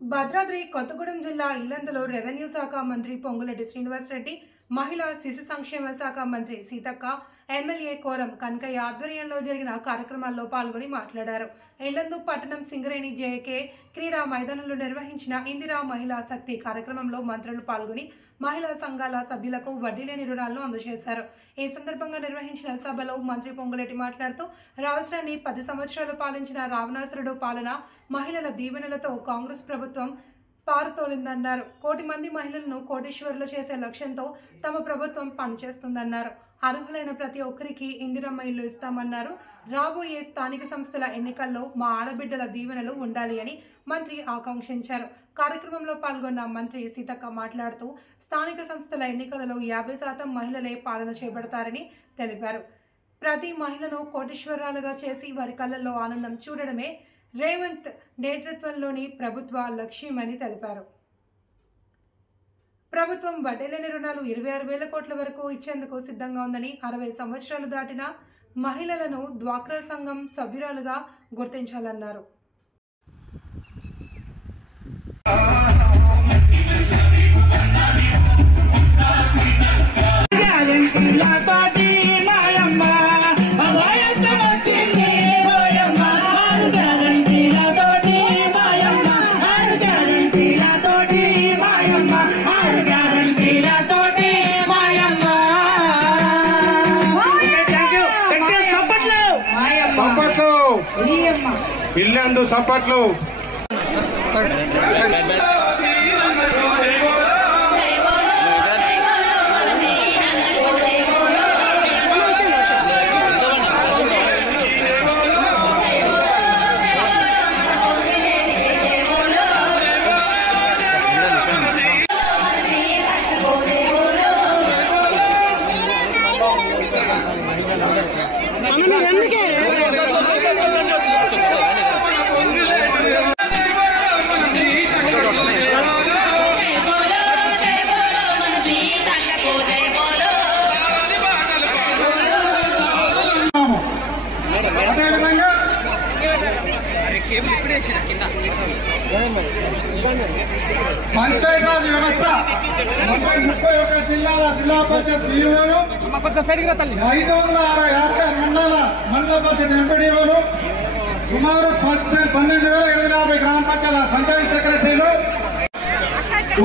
భద్రాద్రి కొత్తగూడెం జిల్లా ఇల్లందులో రెవెన్యూ శాఖ మంత్రి పొంగులేటి శ్రీనివాసరెడ్డి, మహిళా శిశు సంక్షేమ శాఖ మంత్రి సీతక్క, ఎమ్మెల్యే కోరం కనకయ్య ఆధ్వర్యంలో జరిగిన కార్యక్రమాల్లో పాల్గొని మాట్లాడారు. ఇల్లందు పట్టణం సింగరేణి జేకే క్రీడా మైదానంలో నిర్వహించిన ఇందిరా మహిళా శక్తి కార్యక్రమంలో మంత్రులు పాల్గొని మహిళా సంఘాల సభ్యులకు వడ్డీ లేని రుణాలను అందజేశారు. ఈ సందర్భంగా నిర్వహించిన సభలో మంత్రి పొంగులేటి మాట్లాడుతూ రాష్ట్రాన్ని 10 సంవత్సరాలు పాలించిన రావణాసురుడు పాలన మహిళల దీవెనలతో కాంగ్రెస్ ప్రభుత్వం పారుతోలిందన్నారు. 1 కోటి మంది మహిళలను కోటీశ్వరులు చేసే లక్ష్యంతో తమ ప్రభుత్వం పనిచేస్తుందన్నారు. అర్హులైన ప్రతి ఒక్కరికి ఇందిరమ్మ ఇల్లు ఇస్తామన్నారు. రాబోయే స్థానిక సంస్థల ఎన్నికల్లో మా ఆడబిడ్డల దీవెనలు ఉండాలి అని మంత్రి ఆకాంక్షించారు. కార్యక్రమంలో పాల్గొన్న మంత్రి సీతక్క మాట్లాడుతూ స్థానిక సంస్థల ఎన్నికలలో 50% మహిళలే పాలన చేపడతారని తెలిపారు. ప్రతి మహిళను కోటీశ్వరాలుగా చేసి వారి కళ్ళల్లో ఆనందం చూడడమే రేవంత్ నేతృత్వంలోని ప్రభుత్వ లక్ష్యమని తెలిపారు. ప్రభుత్వం వడ్డీ లేని రుణాలు 26,000 కోట్ల వరకు ఇచ్చేందుకు సిద్ధంగా ఉందని, 60 సంవత్సరాలు దాటిన మహిళలను డ్వాక్రా సంఘం సభ్యురాలుగా గుర్తించాలన్నారు. ఇల్లందు సప్పట్లు. పంచాయతీరాజ్ వ్యవస్థ 31 జిల్లా పరిషత్ సీఈఓలు, 560 మండల పరిషత్ ఎంపీడీఓలు, సుమారు 12,750 గ్రామ పంచాయతీ సెక్రటరీలు,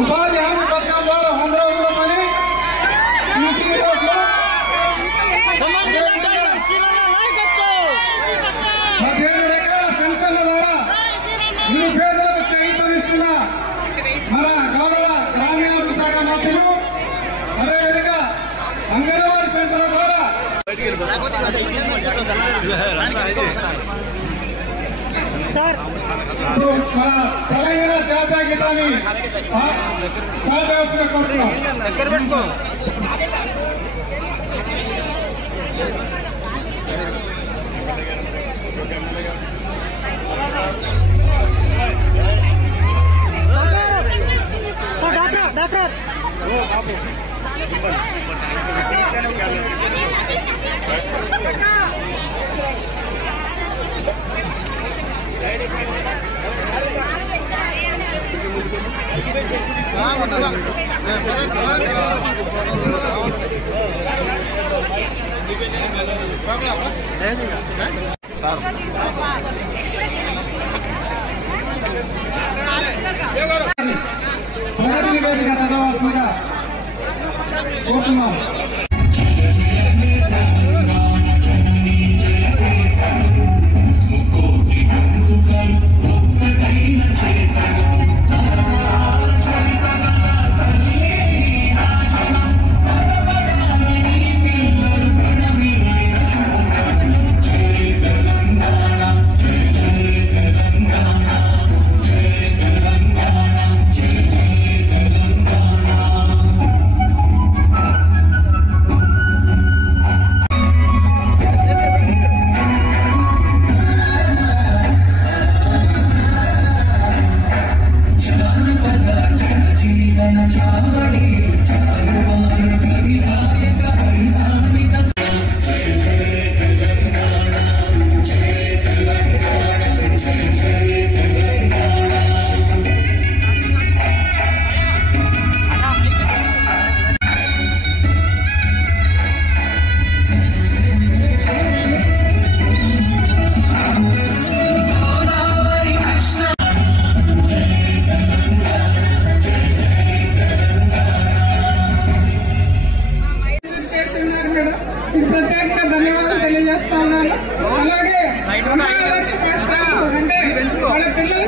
ఉపాధి హామీ పథకం ద్వారా 100 రోజుల పని, సీసీ రోడ్లు, 17 రకాల పెన్షన్ల ద్వారా నిరుపేదలకు చేయూతనిస్తున్న మన గౌరవ గ్రామీణాభివృద్ధి శాఖ మంత్రులు, అదేవిధంగా అంగన్వాడీ సెంటర్ల ద్వారా మన తెలంగాణ జాతీయ గీతాన్ని స్టార్ట్ చేయాల్సిందిగా కోరుతున్నాం. డాక్టర్ నివేదిక చదవాల్సిందిగా కోరుతున్నాం.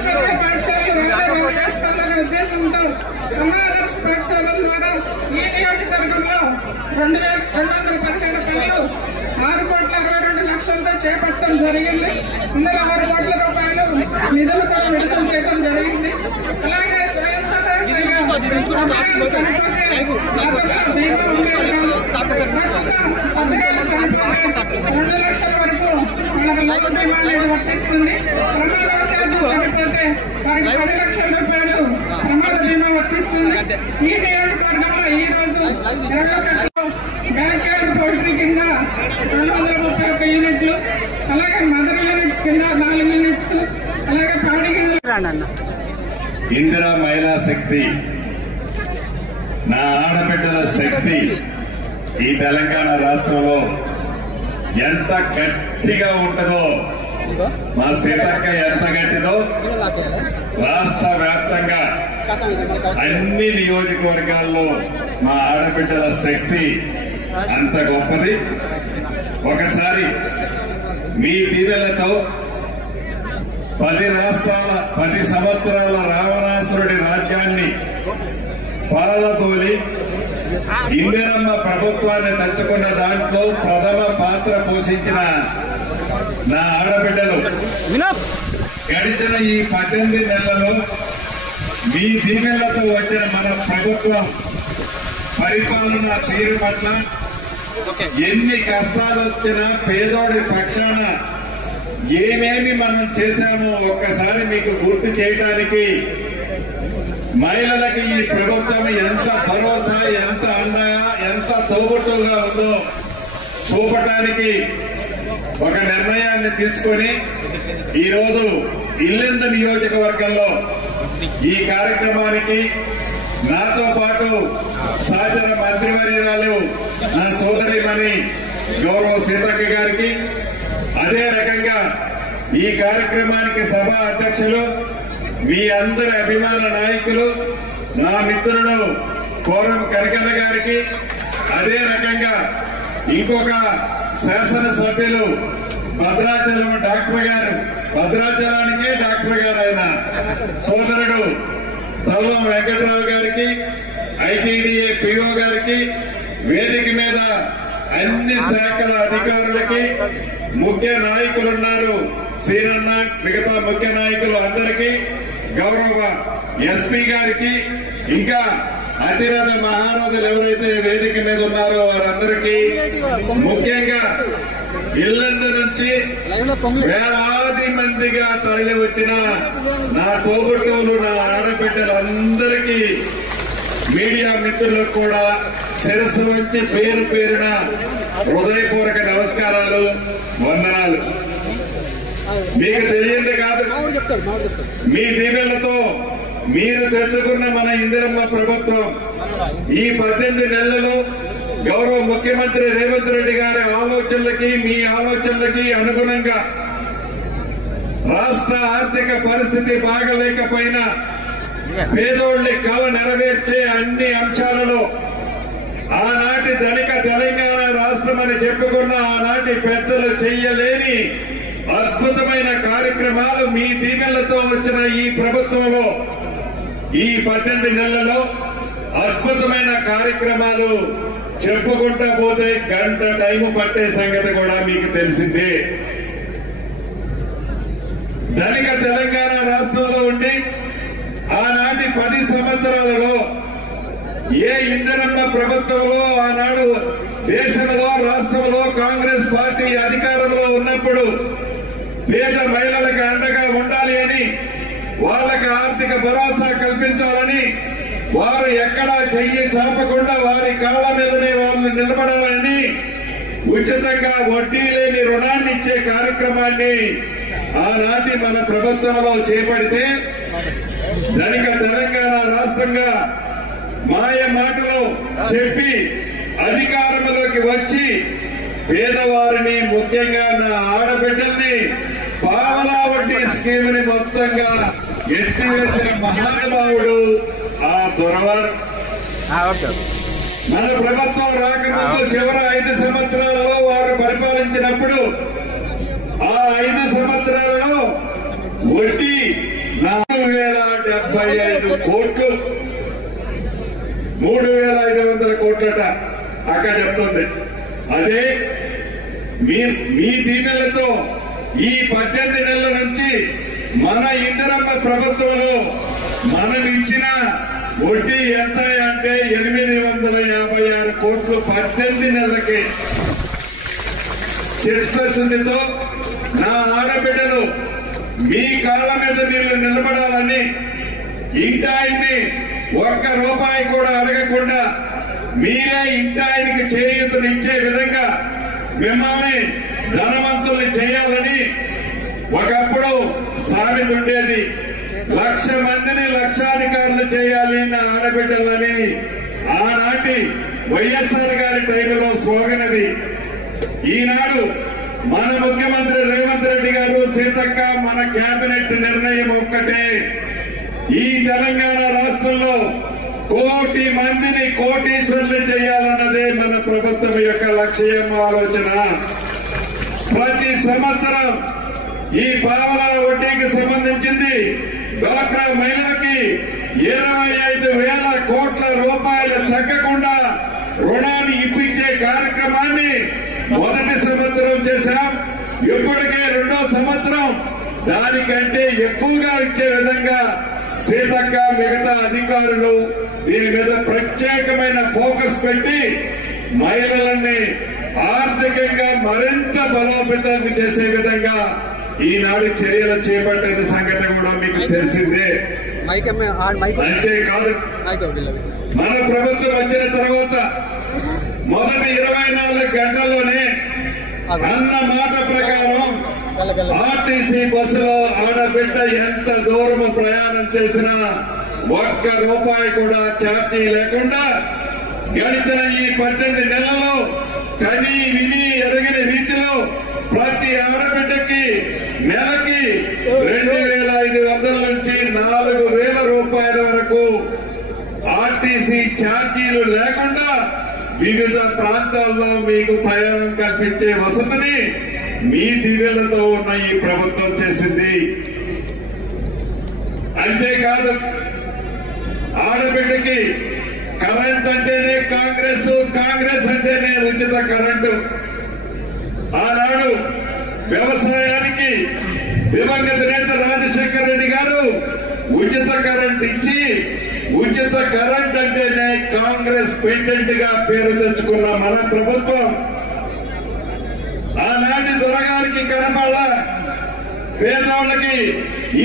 చదివే పాఠశాలలు వేరే వేసుకోవాలనే ఉద్దేశంతో రమణాదర్శ పాఠశాలల ద్వారా ఈ నియోజకవర్గంలో 2,215 పనులు 6,62,00,000తో చేపట్టడం జరిగింది. ఇందులో 6 కోట్ల రూపాయలు నిధులు కూడా విడుదల చేయడం జరిగింది. అలాగే స్వయం సహాయ సభ్యులు చనిపోతే బీమా ఉండేది కాదు. ప్రస్తుతం సభ్యులు చనిపోతే 2 లక్షల వరకు వాళ్ళకి లైఫ్ బీమా అనేది వర్తిస్తుంది. ప్రమాదవశాత్తు చనిపోతే వారికి 10 లక్షల రూపాయలు ప్రమాద బీమా వర్తిస్తుంది. ఈ నియోజకవర్గంలో ఈ రోజు 21 బ్యాక్ యార్డ్ పౌల్ట్రీ కింద 231 యూనిట్లు, అలాగే మదర్ యూనిట్స్ కింద 4 యూనిట్స్, అలాగే పాడి గింజలు. ఇందిరా మహిళా శక్తి, నా ఆడబిడ్డల శక్తి ఈ తెలంగాణ రాష్ట్రంలో ఎంత గట్టిగా ఉంటుందో, మా సీతక్క ఎంత గట్టిదో రాష్ట్ర వ్యాప్తంగా అన్ని నియోజకవర్గాల్లో మా ఆడబిడ్డల శక్తి అంత గొప్పది. ఒకసారి మీ దీవెనలతో 10 సంవత్సరాల రావణాసురుడి రాజ్యాన్ని పాలతోలి ఇందిరమ్మ ప్రభుత్వాన్ని తెచ్చుకున్న దాంట్లో ప్రథమ పాత్ర పోషించిన నా ఆడబిడ్డలు గడిచిన ఈ 18 నెలలలో మీ దీవెనలతో వచ్చిన మన ప్రభుత్వం పరిపాలన తీరు పట్ల ఎన్ని కష్టాలు వచ్చినా పేదోడి పక్షాన ఏమేమి మనం చేశామో ఒక్కసారి మీకు గుర్తు చేయడానికి, మహిళలకి ఈ ప్రభుత్వం ఎంత భరోసా, ఎంత అండగా, ఎంత తోబుట్టుగా ఉందో చూపటానికి ఒక నిర్ణయాన్ని తీసుకొని ఈరోజు ఇల్లెందు నియోజకవర్గంలో ఈ కార్యక్రమానికి నాతో పాటు సహచర మంత్రివర్యురాలు నా సోదరిమణి గౌరవ సీతక్క గారికి, అదే రకంగా ఈ కార్యక్రమానికి సభా అధ్యక్షులు, మీ అందరి అభిమాన నాయకులు, నా మిత్రుడు కోరం కనకన్న గారికి, అదే రకంగా ఇంకొక శాసనసభ్యులు భద్రాచలం డాక్టర్ గారు, భద్రాచలానికి డాక్టర్ గారు ఆయన సోదరుడు తల్వం వెంకటరావు గారికి, ఐటీడీఏ పిఓ గారికి, వేదిక మీద అన్ని శాఖల అధికారులకి, ముఖ్య నాయకులున్నారు సీనన్న, మిగతా ముఖ్య నాయకులు అందరికీ, గౌరవ ఎస్పీ గారికి, ఇంకా అతిరథ మహారథులు ఎవరైతే వేదిక మీద ఉన్నారో వారందరికీ, ముఖ్యంగా ఇల్లందు నుంచి వేలాది మందిగా తరలి వచ్చిన నా తోబుట్టువులు, నా ఆడబిడ్డలందరికీ, మీడియా మిత్రులకు కూడా శిరస్సు నుంచి పేరు పేరున హృదయపూర్వక నమస్కారాలు, వందనాలు. మీకు తెలియంది కాదు, మీ దీవెనలతో మీరు తెచ్చుకున్న మన ఇందిరమ్మ ప్రభుత్వం ఈ 18 నెలలలో గౌరవ ముఖ్యమంత్రి రేవంత్ రెడ్డి గారి ఆలోచనలకి, మీ ఆలోచనలకి అనుగుణంగా రాష్ట్ర ఆర్థిక పరిస్థితి బాగలేకపోయినా పేదోళ్ల కళ నెరవేర్చే అన్ని అంశాలలో ఆనాటి ధనిక తెలంగాణ రాష్ట్రం అని చెప్పుకున్న ఆనాటి పెద్దలు చెయ్యలేని అద్భుతమైన కార్యక్రమాలు మీ దీవెనలతో వచ్చిన ఈ ప్రభుత్వంలో ఈ 18 నెలలలో అద్భుతమైన కార్యక్రమాలు చెప్పుకుంటా పోతే గంట టైం పట్టే సంగతి కూడా మీకు తెలిసిందే. ధనిక తెలంగాణ రాష్ట్రంలో ఉండి ఆనాటి 10 సంవత్సరాలలో ఏ ఇందిరమ్మ ప్రభుత్వంలో ఆనాడు దేశంలో, రాష్ట్రంలో కాంగ్రెస్ పార్టీ అధికారంలో ఉన్నప్పుడు పేద మహిళలకు అండగా ఉండాలి అని, వాళ్ళకి ఆర్థిక భరోసా కల్పించాలని, వారు ఎక్కడా చెయ్యి చాపకుండా వారి కాళ్ళ మీదనే వాళ్ళు నిలబడాలని ఉచితంగా వడ్డీ లేని రుణాన్ని ఇచ్చే కార్యక్రమాన్ని ఆనాటి మన ప్రభుత్వంలో చేపడితే ధనిక తెలంగాణ రాష్ట్రంగా మాయ మాటలు చెప్పి అధికారంలోకి వచ్చి పేదవారిని, ముఖ్యంగా నా ఆడబిడ్డల్ని పావలా వడ్డీ స్కీమ్ ని మొత్తంగా ఎత్తివేసిన మహానుభావుడు ఆ దొరవారు. మన ప్రభుత్వం రాకముందు చివరి 5 సంవత్సరాలలో వారు పరిపాలించినప్పుడు ఆ 5 సంవత్సరాలలో వడ్డీ నా 75 కోట్లు 3,500 కోట్లట అక్కడ చెప్తుంది. అదే మీ దీవెనలతో ఈ 18 నెలల నుంచి మన ఇందిరమ్మ ప్రభుత్వంలో మనం ఇచ్చిన వడ్డీ ఎంత అంటే 856 కోట్లు 18 నెలలకి. చిత్తశుద్ధితో నా ఆడబిడ్డలు మీ కాళ్ళ మీద మీరు నిలబడాలని ఇంటాయన్ని ఒక్క రూపాయి కూడా అడగకుండా మీరే ఇంటాయనికి చేయూతనిచ్చే విధంగా మిమ్మల్ని ధనవంతుల్ని చేయాలని ఒకప్పుడు సామెత ఉండేది. 1,00,000 మందిని లక్షాధికారులు చేయాలి నా ఆడబిడ్డలని ఆనాటి వైఎస్ఆర్ గారి టైంలో స్లోగనది. ఈనాడు మన ముఖ్యమంత్రి రేవంత్ రెడ్డి గారు, సీతక్క, మన కేబినెట్ నిర్ణయం ఒక్కటే. ఈ తెలంగాణ రాష్ట్రంలో 1,00,00,000 మందిని కోటీశ్వరులు చేయాలన్నదే మన ప్రభుత్వం యొక్క లక్ష్యం, ఆలోచన. ప్రతి సంవత్సరం ఈ పావలా వడ్డీకి సంబంధించింది డ్వాక్రా మహిళలకి 25,000 కోట్ల రూపాయలు తగ్గకుండా రుణాన్ని ఇప్పించే కార్యక్రమాన్ని మొదటి సంవత్సరం చేశాం. ఇప్పటికే 2వ సంవత్సరం దానికంటే ఎక్కువగా ఇచ్చే విధంగా సీతక్క, మిగతా అధికారులు దీని మీద ప్రత్యేకమైన ఫోకస్ పెట్టి మహిళలని ఆర్థికంగా మరింత బలోపేతం చేసే విధంగా ఈనాడు చర్యలు చేపట్టిన సంగతి కూడా మీకు తెలిసిందే. అంతేకాదు, మన ప్రభుత్వం వచ్చిన తర్వాత మొదటి 24 గంటల్లోనే అన్న మాట ప్రకారం ఆర్టీసీ బస్సులో ఆడబిడ్డ ఎంత దూరం ప్రయాణం చేసినా ఒక్క రూపాయి కూడా ఛార్జీ లేకుండా గడిచిన ఈ 18 నెలల్లో కని విని ఎరగిన రీతిలో ప్రతి ఆడబిడ్డకి నెలకి 2,500 నుంచి 4,000 రూపాయల వరకు ఆర్టీసీ ఛార్జీలు లేకుండా వివిధ ప్రాంతాల్లో మీకు ప్రయాణం కల్పించే వసతిని మీ దీవెనలతో ఉన్న ఈ ప్రభుత్వం చేసింది. అంతేకాదు, ఆడబిడ్డకి కరెంట్ అంటేనే కాంగ్రెస్, కాంగ్రెస్ అంటేనే ఉచిత కరెంటు. ఆనాడు వ్యవసాయానికి దివంగత నేత రాజశేఖర రెడ్డి గారు ఉచిత కరెంట్ ఇచ్చి, ఉచిత కరెంట్ అంటేనే కాంగ్రెస్ పేటెంట్ గా పేరు తెచ్చుకున్న మన ప్రభుత్వం ఆనాటి దొరగారికి కనబడ పేదవాళ్ళకి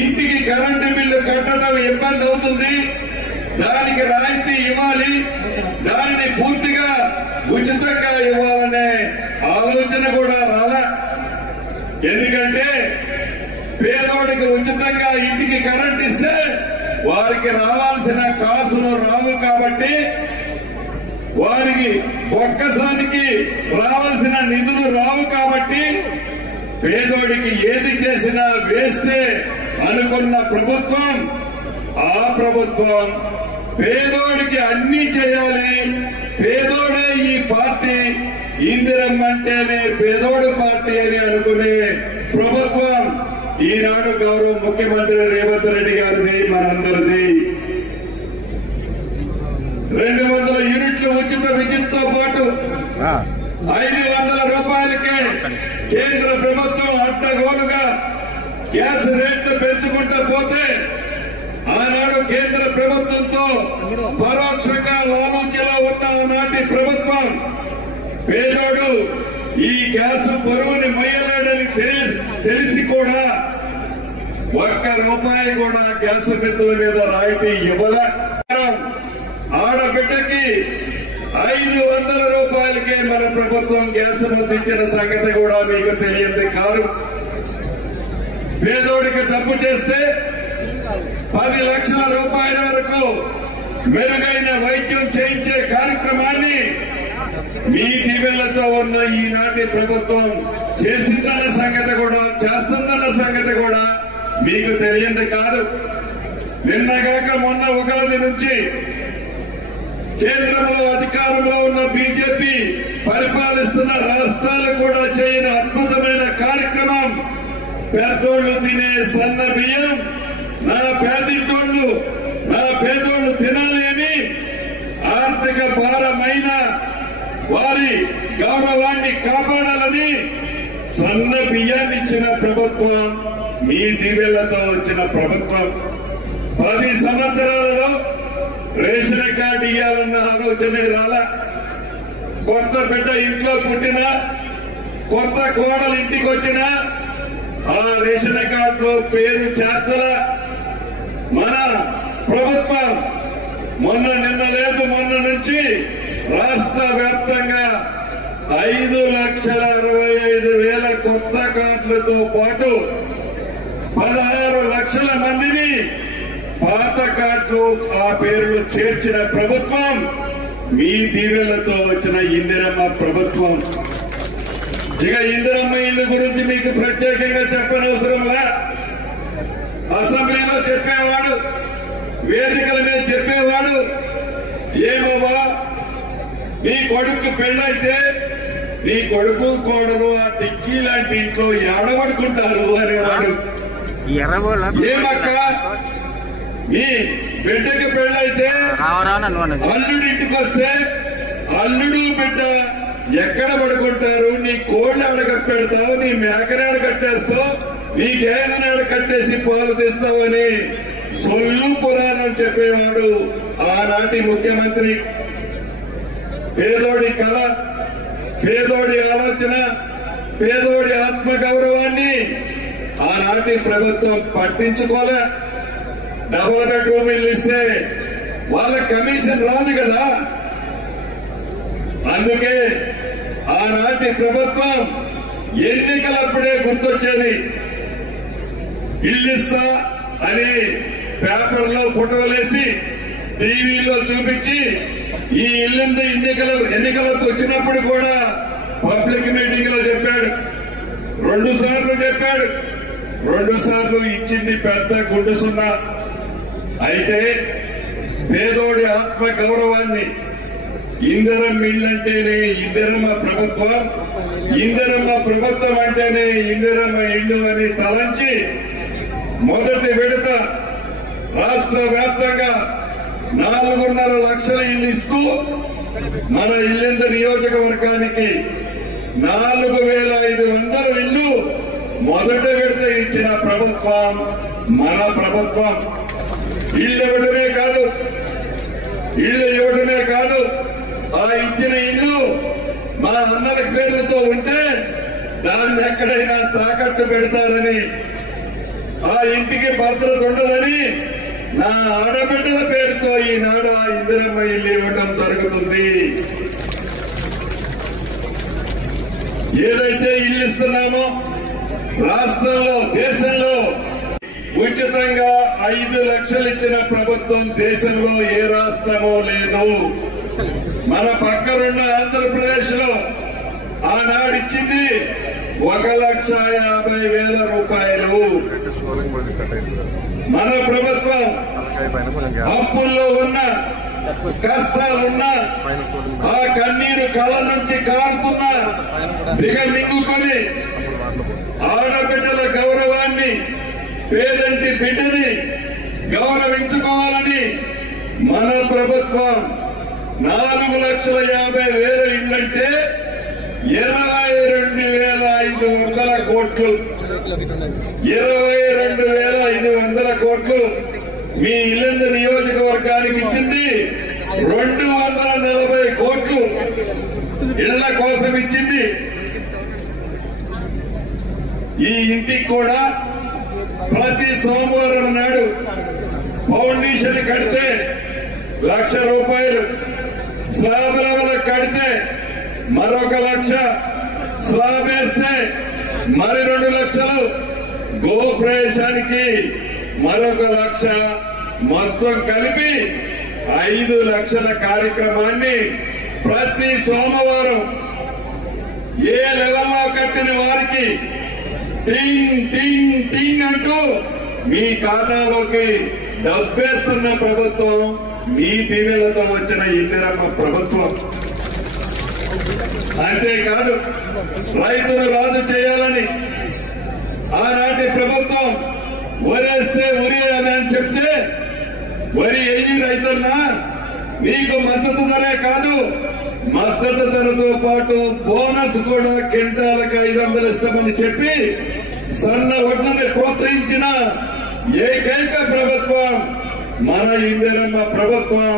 ఇంటికి కరెంటు బిల్లు కట్టడం ఇబ్బంది అవుతుంది, దానికి రాయితీ ఇవ్వాలి, దానిని పూర్తిగా ఉచితంగా ఇవ్వాలనే ఆలోచన కూడా రాలా. ఎందుకంటే పేదోడికి ఉచితంగా ఇంటికి కరెంట్ ఇస్తే వారికి రావాల్సిన కాసులు రావు కాబట్టి, వారికి ఒక్కసారికి రావాల్సిన నిధులు రావు కాబట్టి పేదోడికి ఏది చేసినా వేస్టే అనుకున్న ప్రభుత్వం, ఆ ప్రభుత్వం పేదోడికి అన్ని చేయాలి, పేదోడే ఈ పార్టీ, ఇందిరమ్మ అంటేనే పేదోడు పార్టీ అని అనుకునే ప్రభుత్వం ఈనాడు గౌరవ ముఖ్యమంత్రి రేవంత్ రెడ్డి గారిది, మనందరిది. 200 యూనిట్లు ఉచిత విద్యుత్తో పాటు 500 రూపాయలకే కేంద్ర ప్రభుత్వం అడ్డగోలుగా గ్యాస్ రేట్లు పెంచుకుంటూ పోతే ఆనాడు కేంద్ర ప్రభుత్వంతో పరోక్షంగా లాలూచీలో ఉన్న ఆనాటి ప్రభుత్వం పేదోడు ఈ గ్యాస్ బరువుని మొయ్యలేడని తెలిసి కూడా ఒక్క రూపాయి కూడా గ్యాస్ బిల్లుల మీద రాయితీ ఇవ్వలే. ఆడబిడ్డకి 500 రూపాయలకే మన ప్రభుత్వం గ్యాస్ అందించిన సంగతి కూడా మీకు తెలియదు కాదు. పేదోడికి తప్పు చేస్తే 10 లక్షల రూపాయల వరకు మెరుగైన వైద్యం చేయించే కార్యక్రమాన్ని మీ దీవెనలతో ఉన్న ఈనాటి ప్రభుత్వం చేసిందన్న సంగతి కూడా, చేస్తుందన్న సంగతి కూడా మీకు తెలియదు కాదు. నిన్నగాక మొన్న ఉగాది నుంచి కేంద్రంలో అధికారంలో ఉన్న బీజేపీ పరిపాలిస్తున్న రాష్ట్రాలు కూడా చేయని అద్భుతమైన కార్యక్రమం పేదోళ్లు తినే సన్న బియ్యం, నా పేదింటోళ్లు పేదోళ్ళు తినాలి అని ఆర్థిక భారమైన వారి గౌరవాన్ని కాపాడాలని సన్న బియ్యాన్ని ఇచ్చిన ప్రభుత్వం మీ దీవెలతో వచ్చిన ప్రభుత్వం. 10 సంవత్సరాలలో రేషన్ కార్డు ఇవ్వాలన్న ఆలోచన రాలా. కొత్త బిడ్డ ఇంట్లో పుట్టిన, కొత్త కోడలు ఇంటికి వచ్చిన ఆ రేషన్ కార్డులో పేరు చేర్చల. మన ప్రభుత్వం నిన్న లేదు మొన్న నుంచి రాష్ట్ర వ్యాప్తంగా 5,65,000 కొత్త కార్డులతో పాటు 16 లక్షల మందిని పాత కార్డులు ఆ పేర్లు చేర్చిన ప్రభుత్వం మీ దీవెలతో వచ్చిన ఇందిరమ్మ ప్రభుత్వం. ఇక ఇందిరమ్మ ఇల్లు గురించి మీకు ప్రత్యేకంగా చెప్పనవసరంలా. అసెంబ్లీలో చెప్పేవాడు, వేదికల మీద చెప్పేవాడు, ఏమవ్వా నీ కొడుకు పెళ్ళైతే నీ కొడుకు కోడలు ఆ టిక్కీ లాంటి ఇంట్లో ఏడబడుకుంటారు అనేవాడు. ఏమక్క నీ బిడ్డకి పెళ్ళైతే అల్లుడు ఇంటికి వస్తే అల్లుడు బిడ్డ ఎక్కడ పడుకుంటారు? నీ కోళ్ళు ఆడ పెడతావు, నీ మేకనాడ కట్టేస్తావు, నీ గేదెనాడ కట్టేసి పాలు తీస్తావని సొల్లు పురాణం చెప్పేవాడు ఆనాటి ముఖ్యమంత్రి. పేదోడి కళ, పేదోడి ఆలోచన, పేదోడి ఆత్మగౌరవాన్ని ఆనాటి ప్రభుత్వం పట్టించుకోలే. డబుల్ బెడ్రూమ్ ఇల్లు ఇస్తే వాళ్ళ కమిషన్ రాదు కదా. అందుకే ఆనాటి ప్రభుత్వం ఎన్నికలప్పుడే గుర్తొచ్చేది. ఇల్లు ఇస్తా అని పేపర్లో ఫోటోలేసి టీవీలో చూపించి ఈ ఇల్లు ఎన్నికలకు వచ్చినప్పుడు కూడా పబ్లిక్ మీటింగ్ లో చెప్పాడు. 2 సార్లు చెప్పాడు. 2 సార్లు ఇచ్చింది పెద్ద గుడ్డు సున్నా. అయితే పేదోడి ఆత్మ గౌరవాన్ని ఇందిరమ్మ ఇల్లు అంటేనే ఇందిరమ్మ ప్రభుత్వం, ఇందిరమ్మ ప్రభుత్వం అంటేనే ఇందిరమ్మ ఇల్లు అని తలంచి మొదటి విడత రాష్ట్ర వ్యాప్తంగా 4.5 లక్షల ఇల్లు ఇస్తూ మన ఇల్లెందు నియోజకవర్గానికి 4,500 ఇల్లు మొదటి విడత ఇచ్చిన ప్రభుత్వం మన ప్రభుత్వం. ఇల్లు ఇవ్వడమే కాదు ఆ ఇచ్చిన ఇల్లు మా అన్నల పేర్లతో ఉంటే దాన్ని ఎక్కడైనా తాకట్టు పెడతారని, ఆ ఇంటికి భద్రత ఉండదని నా ఆడబిడ్డల పేరుతో ఈనాడు ఆ ఇందిరమ్మ ఇల్లు ఇవ్వడం జరుగుతుంది. ఏదైతే ఇల్లు ఇస్తున్నామో రాష్ట్రంలో, దేశంలో ఉచితంగా 5 లక్షలు ఇచ్చిన ప్రభుత్వం దేశంలో ఏ రాష్ట్రమో లేదు. మన పక్కనున్న ఆంధ్రప్రదేశ్ లో ఆనాడు ఇచ్చింది 1,50,000 రూపాయలు. మన ప్రభుత్వం అప్పుల్లో ఉన్న, కష్టాలున్నా, ఆ కన్నీరు కళ్ళ నుంచి కారుతున్నా దిగమింగుకొని ఆడబిడ్డల గౌరవాన్ని, పేదంటి బిడ్డని గౌరవించుకోవాలని మన ప్రభుత్వం 4,50,000 ఇళ్లంటే 22,500 కోట్లు, 22,500 కోట్లు మీ ఇల్లందు నియోజకవర్గానికి ఇచ్చింది. 240 కోట్లు ఇళ్ల కోసం ఇచ్చింది. ఈ ఇంటికి కూడా ప్రతి సోమవారం నాడు ఫౌండేషన్ కడితే 1,00,000 రూపాయలు, స్లాబ్ లెవెల్ కడితే మరొక 1,00,000, స్లాబ్ వేస్తే మరి 2 లక్షలు, గోప్రవేశానికి మరొక 1,00,000, మొత్తం కలిపి 5 లక్షల కార్యక్రమాన్ని ప్రతి సోమవారం ఏ లెవెల్లో కట్టిన వారికి టింగ్ టింగ్ టింగ్ అంటూ మీ ఖాతాలోకి డబ్బేస్తున్న ప్రభుత్వం మీ దీవెలతో వచ్చిన ఇందిరమ్మ ప్రభుత్వం. అంతేకాదు రైతులు రాజు చేయాలని ఆనాటి ప్రభుత్వం ఒరేస్తే ఉరియని అని చెప్తే వరి ఎయ్యి రైతన్నా నీకు మద్దతు ధరే కాదు, మద్దతు ధరతో పాటు బోనస్ కూడా క్వింటాలకు 500 ఇస్తామని చెప్పి సన్న వడ్లని ప్రోత్సహించిన ఏకైక ప్రభుత్వం మన ఇందిరమ్మ ప్రభుత్వం.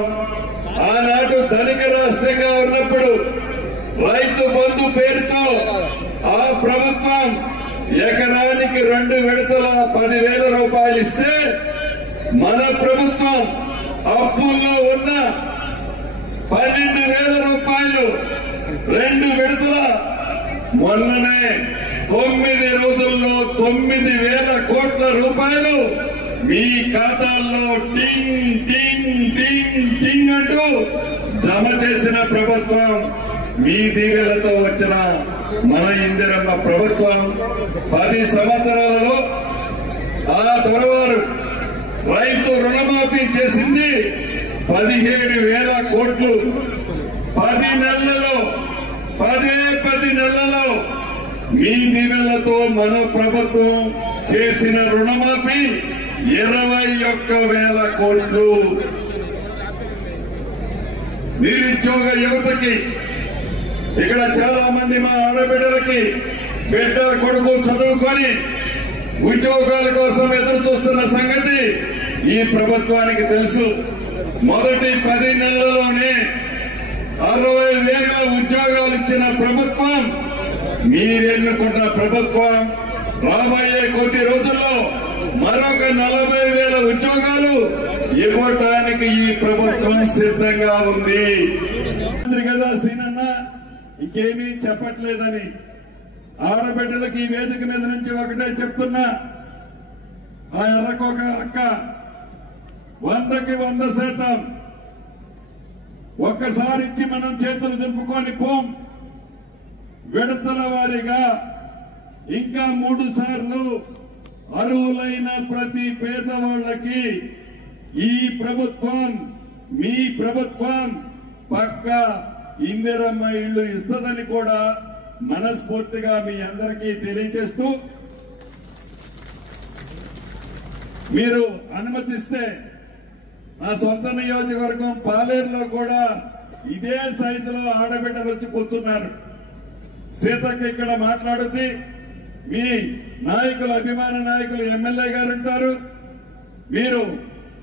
ఆనాడు ధనిక రాష్ట్రంగా ఉన్నప్పుడు రైతు బంధు పేరుతో ఆ ప్రభుత్వం ఎకరానికి 2 విడతల 10,000 రూపాయలు ఇస్తే మన ప్రభుత్వం అప్పుల్లో ఉన్న 12,000 రూపాయలు 2 విడతల మొన్ననే 9 రోజుల్లో 9,000 కోట్ల రూపాయలు మీ ఖాతాల్లో టింగ్ టింగ్ టింగ్ టింగ్ అంటూ జమ చేసిన ప్రభుత్వం మీ దీవెలతో వచ్చిన మన ఇందిరమ్మ ప్రభుత్వం. 10 సంవత్సరాలలో ఆ దొరవారు రైతు రుణమాఫీ చేసింది 17,000 కోట్లు. 10 నెలలలో 10 నెలలలో మీ దీవెలతో మన ప్రభుత్వం చేసిన రుణమాఫీ 21,000 కోట్లు. నిరుద్యోగ యువతకి ఇక్కడ చాలా మంది మా ఆడబిడ్డలకి బిడ్డ కొడుకు చదువుకొని ఉద్యోగాల కోసం ఎదురు చూస్తున్న సంగతి ఈ ప్రభుత్వానికి తెలుసు. మొదటి 10 నెలల్లోనే 60,000 ఉద్యోగాలు ఇచ్చిన ప్రభుత్వం మీరెన్నుకున్న ప్రభుత్వం. రాబోయే కొద్ది రోజుల్లో మరొక 40,000 ఉద్యోగాలు ఇవ్వటానికి ఈ ప్రభుత్వం సిద్ధంగా ఉంది. కదా సీనన్న ఇంకేమీ చెప్పట్లేదని ఆడబిడ్డలకి ఈ వేదిక మీద నుంచి ఒకటే చెప్తున్నా, ఆ ఎర్రకోక అక్క 100కి 100% ఒక్కసారి ఇచ్చి మనం చేతులు దింపుకొని పోం. విడతల వారీగా ఇంకా 3 సార్లు అర్హులైన ప్రతి పేదవాళ్లకి ఈ ప్రభుత్వం మీ ప్రభుత్వం పక్కా ఇందిరమ్మ ఇళ్లు ఇస్తుందని కూడా మనస్ఫూర్తిగా మీ అందరికీ తెలియజేస్తూ, మీరు అనుమతిస్తే నా సొంత నియోజకవర్గం పాలేరులో కూడా ఇదే సైజులో ఆడబిడ్డలు వచ్చి కూర్చున్నారు. సీతక్క ఇక్కడ మాట్లాడుతుంది, మీ నాయకులు అభిమాన నాయకులు ఎమ్మెల్యే గారు ఉంటారు, మీరు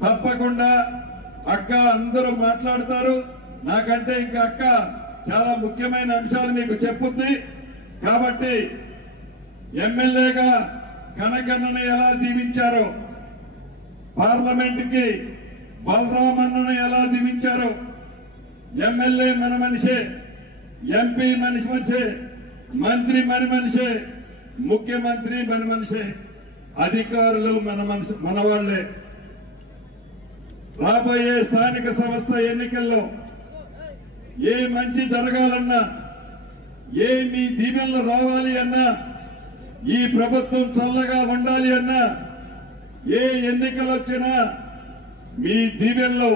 తప్పకుండా అక్క అందరూ మాట్లాడతారు. నాకంటే ఇంకా అక్క చాలా ముఖ్యమైన అంశాలు మీకు చెప్పుద్ది. కాబట్టి ఎమ్మెల్యేగా కనకన్నను ఎలా దీవించారో, పార్లమెంట్ కి బలరామన్నను ఎలా దీవించారో, ఎమ్మెల్యే మన మనిషే, ఎంపీ మనిషే, మంత్రి మన మనిషే, ముఖ్యమంత్రి మన మనిషే, అధికారులు మన వాళ్లే. రాబోయే స్థానిక సంస్థ ఎన్నికల్లో ఏ మంచి జరగాలన్నా, ఏ మీ దీవెనలు రావాలి అన్నా, ఈ ప్రభుత్వం చల్లగా ఉండాలి అన్నా, ఏ ఎన్నికలు వచ్చినా మీ దీవెనలు,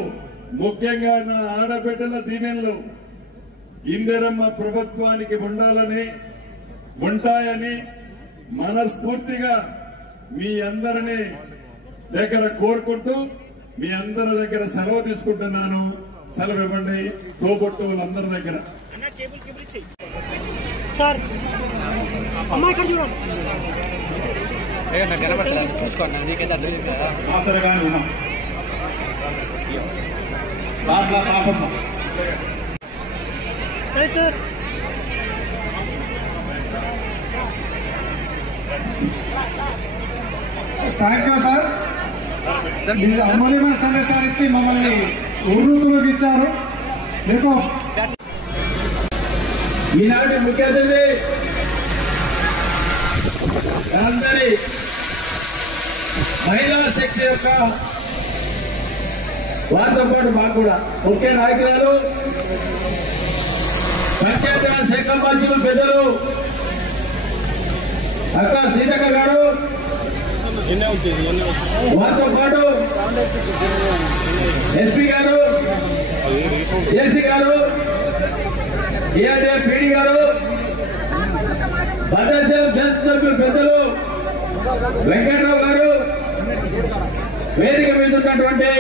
ముఖ్యంగా నా ఆడబిడ్డల దీవెనలు ఇందిరమ్మ ప్రభుత్వానికి ఉండాలని, ఉంటాయని మనస్ఫూర్తిగా మీ అందరినీ దగ్గర కోరుకుంటూ మీ అందరి దగ్గర సెలవు తీసుకుంటున్నాను. సెలవు ఇవ్వండి తోబొట్టువులందరి దగ్గర. సార్ అమ్మా ఇక్కడ చూడండి. ఆసరగానే ఉన్నాం. Papamma sir thank you sir. మీరు అమూల్యమైన సందేశాలు ఇచ్చి మమ్మల్ని ఊరూతులోకి ఇచ్చారు. మీకు ఈనాటి ముఖ్య అతిథి అందరి మహిళా శక్తి యొక్క వారితో పాటు మాకు కూడా ముఖ్య నాయకురాలు పంచాయతీరాజ్ శాఖ మంత్రులు పెద్దలు అక్క సీతక్క గారు, వారితో పాటు ఎస్పీ గారు, జేసీ గారు, ఏఆర్డీఏ పీడీ గారు, భద్రాచలం శాసనసభ్యులు పెద్దలు వెంకటరావు గారు, వేదిక మీద ఉన్నటువంటి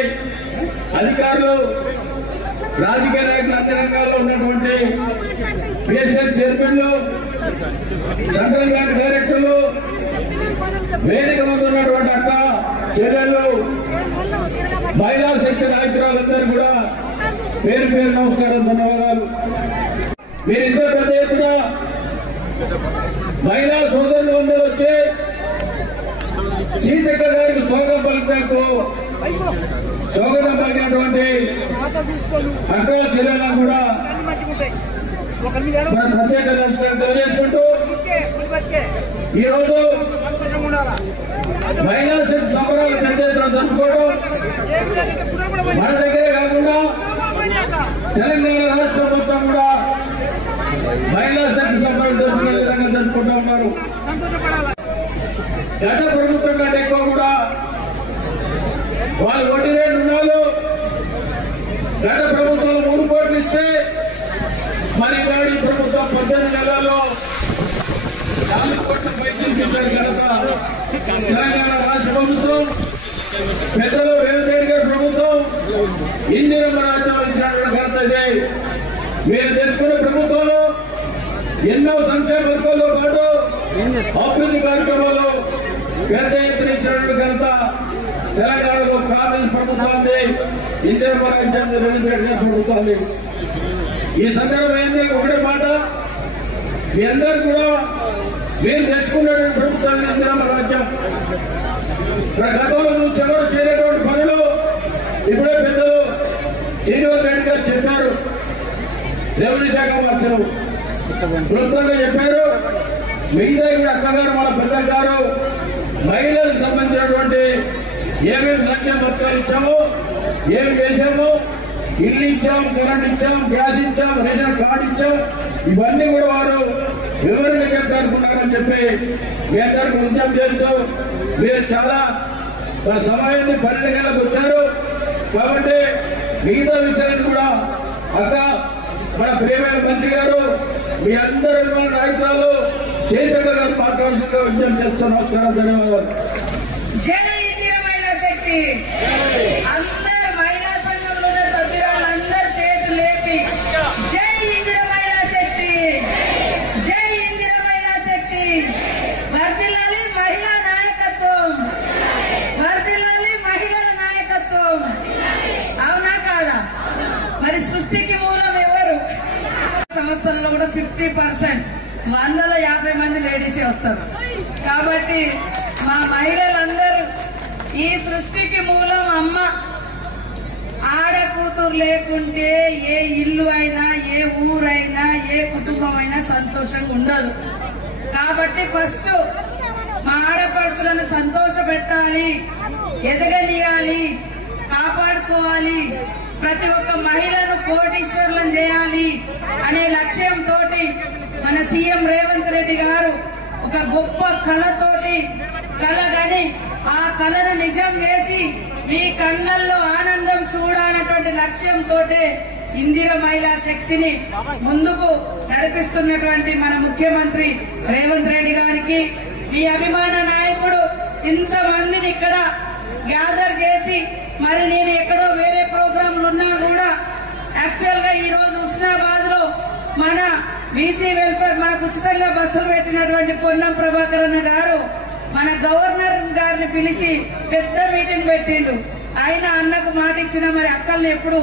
అధికారులు, రాజకీయ నాయకులు, అన్ని రంగాల్లో ఉన్నటువంటి పిఎస్ఎస్ చైర్మన్లు, సెంట్రల్ బ్యాంక్ డైరెక్టర్లు, వేదిక ముందు ఉన్నటువంటి అక్క చెల్లెళ్ళు, మహిళా శక్తి నాయకురాలందరూ కూడా పేరు పేరు నమస్కారం, ధన్యవాదాలు. మీరింతో పెద్ద ఎత్తున మహిళా సోదరులు అందరూ వచ్చి సీతక్క గారికి స్వాగతం పలికినటువంటి అక్క చెల్లెలను కూడా మన ప్రత్యేక నమస్కారం తెలియజేసుకుంటూ ఈరోజు మహిళా శక్తి సంబరాలు పెద్ద ఎత్తున జరుపుకోవడం మన దగ్గరే కాకుండా తెలంగాణ రాష్ట్రం మొత్తం కూడా మహిళా శక్తి సంబరాలు జరుపుకునే విధంగా జరుపుకుంటూ ఉన్నారు. గత ప్రభుత్వం కంటే ఎక్కువ కూడా వాళ్ళు వడ్డీ రేటు రుణాలు గత ప్రభుత్వం 3 కోట్లు ఇస్తే మరి నాడు ప్రభుత్వం 18 నెలల్లో 4 కోట్ల పైసలు ఘనత తెలంగాణ రాష్ట్ర ప్రభుత్వం, పెద్దలు రేవంత్ రెడ్డి గారి ప్రభుత్వం, ఇందిరమ్మ రాజ్యం ఇచ్చినటువంటి ఘనత ఇదే. మీరు తెచ్చుకున్న ప్రభుత్వంలో ఎన్నో సంక్షేమ పథకాలతో పాటు అభివృద్ధి కార్యక్రమాలు పెద్ద ఎత్తున ఇచ్చినటువంటి ఘనత తెలంగాణలో కాంగ్రెస్ ప్రభుత్వాన్ని, ఇందిరమ్మ రాజ్యాన్ని రేవంత్ రెడ్డి గారి ప్రభుత్వాన్ని. ఈ సందర్భంగా ఒకటే మాట, మీ అందరూ కూడా మీరు తెచ్చుకున్నటువంటి ప్రభుత్వాన్ని ఇందిరమ్మ రాజ్యం గతంలో నువ్వు చివరి చేయనటువంటి పనులు ఇప్పుడే పెద్దలు శ్రీనివాస్ రెడ్డి గారు చెప్పారు. రెవెన్యూ శాఖ మార్చారు, క్లుప్తంగా చెప్పారు. మిగతా కూడా అక్కగారు, మన పెద్ద గారు మహిళలకు సంబంధించినటువంటి ఏమేమి సంక్షేమ పథకాలు ఇచ్చామో, ఏమి చేశామో, ఇల్లు ఇచ్చాం, కరెంట్ ఇచ్చాం, గ్యాస్ ఇచ్చాం, రేషన్ కార్డు ఇచ్చాం, ఇవన్నీ కూడా వారు వివరంగా చెప్పాలనుకున్నారని చెప్పి మీ అందరికి ఉద్యమం చేస్తూ మీరు చాలా సమయాన్ని 12 గంటలకు వచ్చారు. కాబట్టి మిగతా విషయాన్ని కూడా అక్క మన ప్రియమైన మంత్రి గారు, మీ అందరూ నాయకురాలు సీతక్క గారు మాట్లాడాల్సిందిగా ఉద్యమం చేస్తూ నమస్కారం, ధన్యవాదాలు. జై ఇందిర మహిళా శక్తి. అందరు మహిళా సంఘంలో ఉన్న సభ్యులందరూ చేతులు లేపి జై ఇందిర మహిళా శక్తి, జై ఇందిర మహిళా శక్తి. వర్ధిల్లాలి మహిళా నాయకత్వం, వర్ధిల్లాలి మహిళల నాయకత్వం. అవునా కాదా? మరి సృష్టికి మూలం ఎవరు? సంస్థల్లో కూడా 50%, 150 మంది లేడీసే వస్తారు. కాబట్టి మా మహిళలందరూ ఈ సృష్టికి మూలం అమ్మ. ఆడ కూతురు లేకుంటే ఏ ఇల్లు అయినా, ఏ ఊరైనా, ఏ కుటుంబం అయినా సంతోషంగా ఉండదు. కాబట్టి ఫస్ట్ మా ఆడపడుచులను సంతోష పెట్టాలి, ఎదగనియాలి, కాపాడుకోవాలి, ప్రతి ఒక్క మహిళను కోటీశ్వరులను చేయాలి అనే లక్ష్యంతో మన సీఎం రేవంత్ రెడ్డి గారు ఒక గొప్ప కళతోటి కలగని ఆ కళను నిజం చేసి మీ కళ్ళల్లో ఆనందం చూడాలన్నటువంటి లక్ష్యంతో ఇందిర మహిళా శక్తిని ముందుకు నడిపిస్తున్నటువంటి మన ముఖ్యమంత్రి రేవంత్ రెడ్డి గారికి, మీ అభిమాన నాయకుడు ఇంతమందిని ఇక్కడ గ్యాదర్ చేసి, మరి నేను ఎక్కడో వేరే ప్రోగ్రాంలు ఉన్నా కూడా యాక్చువల్ గా ఈ రోజు హుస్నాబాద్ లో మన బీసీ వెల్ఫేర్ మనకు ఉచితంగా బస్సులు పెట్టినటువంటి పొన్నం ప్రభాకర్ అన్న గారు మన గవర్నర్ గారిని పిలిచి పెద్ద మీటింగ్ పెట్టిండు. ఆయన అన్నకు మాట ఇచ్చిన మరి అక్కల్ని ఎప్పుడు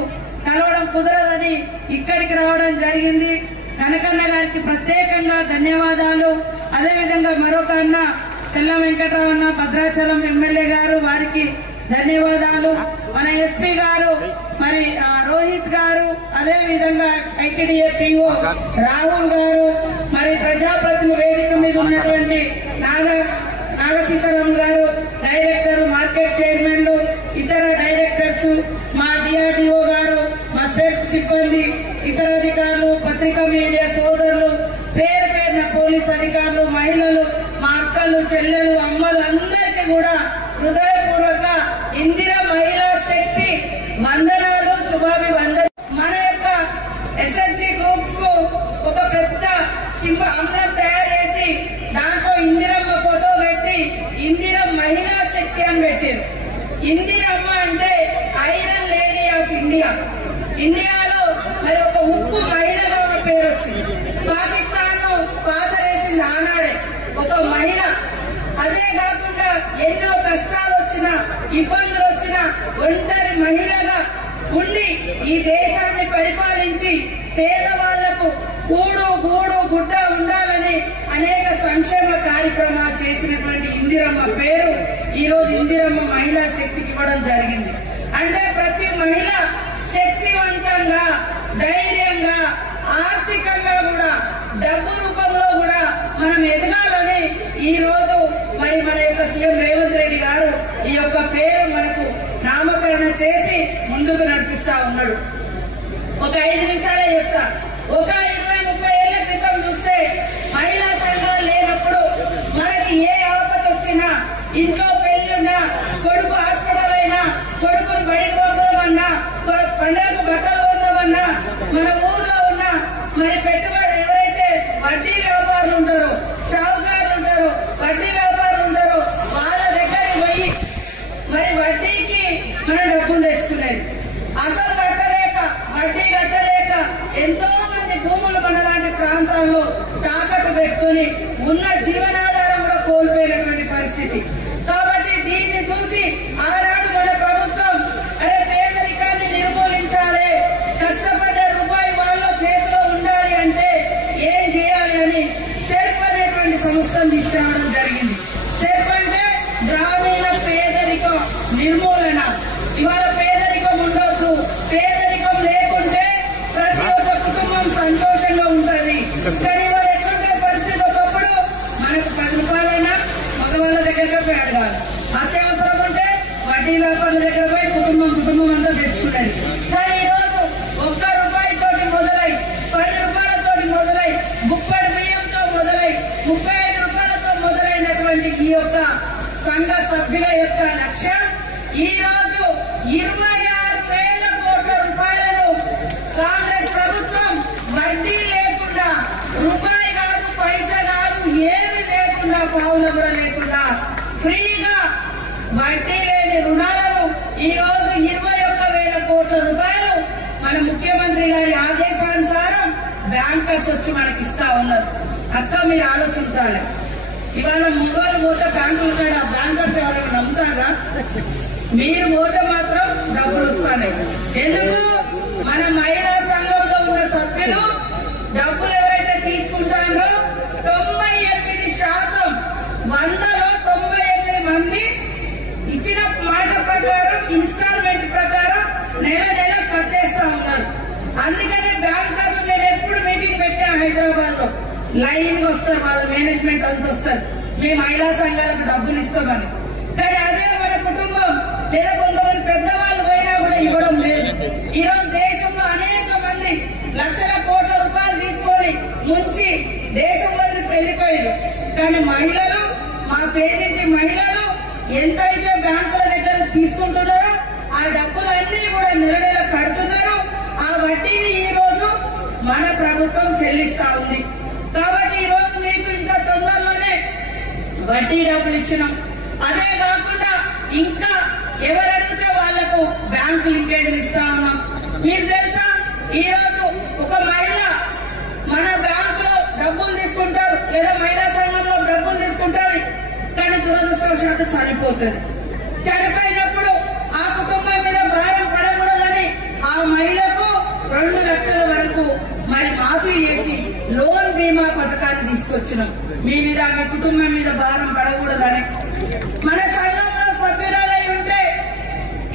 కలవడం కుదరదని ఇక్కడికి రావడం జరిగింది. కనకన్న గారికి ప్రత్యేకంగా ధన్యవాదాలు. అదేవిధంగా మరొక అన్న తెల్ల వెంకటరావు అన్న భద్రాచలం ఎమ్మెల్యే గారు, వారికి ధన్యవాదాలు. మన ఎస్పీ గారు, మరి రోహిత్ గారు, అదే విధంగా ఐటీడీఏ పిఓ రాహుల్ గారు, మరి ప్రజాప్రతినిధి వేదిక మీద ఉన్నటువంటి నాగసీతారాం గారు, డైరెక్టర్, మార్కెట్ చైర్మన్లు, ఇతర డైరెక్టర్స్, మా డిఆర్డిఓ గారు, మా సెల్ఫ్ సిబ్బంది, ఇతర అధికారులు, పత్రికా మీడియా సోదరులు, పేరు పేరున పోలీస్ అధికారులు, మహిళలు, మా అక్కలు, చెల్లెలు, అమ్మలు అందరికీ కూడా హృదయపూర్వక ఇందిర మహిళా శక్తి వందనాలు, శుభాభివందనాలు. మన యొక్క ఎస్ఎస్జి గ్రూప్స్ కు ఒక పెద్ద అమరం తయారు చేసి దాంట్లో ఇందిరమ్మ ఫోటో పెట్టి ఇందిర మహిళా శక్తి అని పెట్టారు. ఇందిరమ్మ అంటే ఐరన్ లేడీ ఆఫ్ ఉండి ఈ దేశాన్ని పరిపాలించి పేదవాళ్లకు కూడు గూడు గుడ్డ ఉండాలని అనేక సంక్షేమ కార్యక్రమాలు చేసినటువంటి ఇందిరమ్మ పేరు ఈ రోజు ఇందిరమ్మ మహిళా శక్తికి ఇవ్వడం జరిగింది. అంటే ప్రతి మహిళ శక్తివంతంగా, ధైర్యంగా, ఆర్థికంగా కూడా, డబ్బు రూపంలో కూడా మనం ఎదగాలని ఈ రోజు మరి మన యొక్క సీఎం రేవంత్ రెడ్డి గారు ఈ యొక్క పేరు మనకు నామకరణ చేసి ముందుకు నడిపిస్తా ఉన్నాడు. ఒక 5 నిమిషాలే చెప్తా. ఒక 20-30 ఏళ్ల క్రితం చూస్తే మహిళా సంఘాలు లేనప్పుడు మనకి ఏ ఆపద వచ్చినా, ఇంట్లో పెళ్లి ఉన్నా, కొడుకు హాస్పిటల్ అయినా, కొడుకుని బడికి పంపదామన్నా, పండుగకు బట్టలు కొందామన్నా, మన ఊర్లో ఉన్న మరి పెట్టుబడి ఎవరైతే వడ్డీ వ్యాపారులు ఉంటారో, షావుకారులు ఉంటారో, వడ్డీ వ్యాపారులు ఉంటారో వాళ్ళ దగ్గరికి పోయి మరి వడ్డీకి మనం డబ్బులు తెచ్చుకునేది. అసలు కట్టలేక, వడ్డీ కట్టలేక ఎంతో మంది భూములు మన లాంటి ప్రాంతాల్లో తాకట్టు పెట్టుకుని ఉన్న జీవనాధారం కూడా కోల్పోయినటువంటి పరిస్థితి. కాబట్టి దీన్ని చూసి ఆనాడు మన ప్రభుత్వం పేదరికాన్ని నిర్మూలించాలి, కష్టపడ్డ రూపాయి వాళ్ళ చేతిలో ఉండాలి అంటే ఏం చేయాలి అని సెర్ప్ అనేటువంటి సంస్థను తీసుకురావడం జరిగింది. సెర్ప్ అంటే గ్రామీణ పేదరికం నిర్మూలన. ఇవాళ పేదరికం ఉండొద్దు, పేదరికం లేకుంటే ప్రతి ఒక్క కుటుంబం సంతోషంగా ఉంటది. కానీ ఇవాళ ఎట్లుంటే పరిస్థితి, ఒకప్పుడు మనకు 10 రూపాయలైనా మగవాళ్ళ దగ్గరగా పోయి అడగాలి, అత్యవసరం ఉంటే వడ్డీ వ్యాపారుల దగ్గర పోయి కుటుంబం అంతా తెచ్చుకునేది. కానీ ఈ రోజు 1 రూపాయితోటి మొదలై, 10 రూపాయలతోటి మొదలై, 30 బియ్యంతో మొదలై, 35 రూపాయలతో మొదలైనటువంటి ఈ యొక్క సంఘ సభ్యుల యొక్క లక్ష్యం ఈ రోజు 26,000 కోట్ల రూపాయలను కాంగ్రెస్ ప్రభుత్వం వడ్డీ లేకుండా, రూపాయి కాదు, పైసా కాదు, ఏమి లేకుండా, పావున కూడా లేకుండా ఫ్రీగా వడ్డీ లేని రుణాలను ఈ రోజు 21,000 కోట్ల రూపాయలు మన ముఖ్యమంత్రి గారి ఆదేశానుసారం బ్యాంకర్స్ వచ్చి మనకి ఇస్తా ఉన్నారు. అక్క మీరు ఆలోచించాలి, ఇవాళ మొగలు పోతే బ్యాంకులు కూడా బ్యాంకర్స్ ఎవరైనా నమ్ముతారా? మీరు పోతే మాత్రం డబ్బులు వస్తాయి. ఎందుకు? మన మహిళా సంఘంలో ఉన్న సభ్యులు డబ్బులు ఎవరైతే తీసుకుంటారో 98% 100లో 98 మంది ఇచ్చిన మాట ప్రకారం, ఇన్స్టాల్మెంట్ ప్రకారం నెల కట్టేస్తా ఉన్నారు. అందుకనే బ్యాంకర్లు మేము ఎప్పుడు మీటింగ్ పెట్టాం హైదరాబాద్ లో, లైన్ వస్తారు, వాళ్ళ మేనేజ్మెంట్ అంత వస్తారు, మేము మహిళా సంఘాలకు డబ్బులు ఇస్తామని. కానీ అదే మన కుటుంబం లేదా కొంతమంది పెద్దవాళ్ళు పోయినా కూడా ఇవ్వడం లేదు. ఈ రోజు దేశంలో అనేక మంది లక్షల కోట్ల రూపాయలు తీసుకొని ముంచి దేశం వదిలి వెళ్ళిపోయారు. కానీ మహిళలు, మా పేదింటి మహిళలు ఎంతైతే బ్యాంకుల దగ్గర తీసుకుంటున్నారో ఆ డబ్బులన్నీ కూడా నెల కడుతున్నారు. ఆ వడ్డీని ఈ రోజు మన ప్రభుత్వం చెల్లిస్తా ఉంది. కాబట్టి ఈ రోజు మీకు ఇంకా తొందరలోనే వడ్డీ డబ్బులు ఇచ్చినాం. అదే కాకుండా ఇంకా ఎవరు అడిగితే వాళ్లకు బ్యాంకు లింకేజీలు ఇస్తా ఉన్నాం. మీకు తెలుసా, ఈ రోజు ఒక మహిళ మన బ్యాంకులో డబ్బులు తీసుకుంటారు లేదా మహిళా సంఘంలో డబ్బులు తీసుకుంటారు, కానీ దురదృష్టవశాత్తు చనిపోతుంది. చనిపోయినప్పుడు ఆ కుటుంబం మీద భారం పడకూడదని ఆ మహిళకు 2 లక్షల వరకు మరి మాఫీ చేసి లోన్ బీమా పథకాన్ని తీసుకొచ్చినాం. మీ మీద, మీ కుటుంబం మీద భారం పడకూడదని. మన సంఘంలో సభ్యురాలై ఉంటే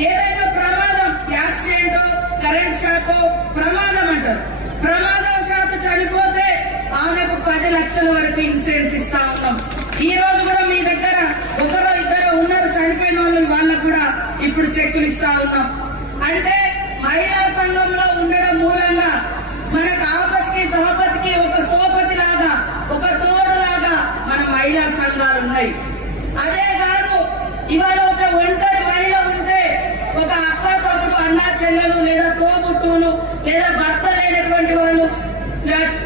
ఏదైనా ప్రమాదం, యాక్సిడెంట్, కరెంట్ షాక్, ప్రమాదం అంటారు, ప్రమాదవశాత్తు చనిపోతే ఆమెకు 10 లక్షల వరకు ఇన్సూరెన్స్ ఇస్తా ఉన్నాం. ఈ రోజు కూడా మీ దగ్గర 1-2 ఉన్నారు చనిపోయిన వాళ్ళకు కూడా ఇప్పుడు చెక్కులు ఇస్తా ఉన్నాం. అంటే మహిళా సంఘంలో ఉండడం మూలంగా మనకు ఆపత్తికి సహపతికి ఒక సోపతి లాగా, ఒక తోడు లాగా మన మహిళా సంఘాలు ఉన్నాయి. అదే కాదు, ఇవాళ ఒక ఒంటరి మహిళ ఉంటే ఒక అక్క, తమ్ముడు, అన్న, చెల్లెలు లేదా తోబుట్టువులు లేదా భర్త లేనటువంటి వాళ్ళు,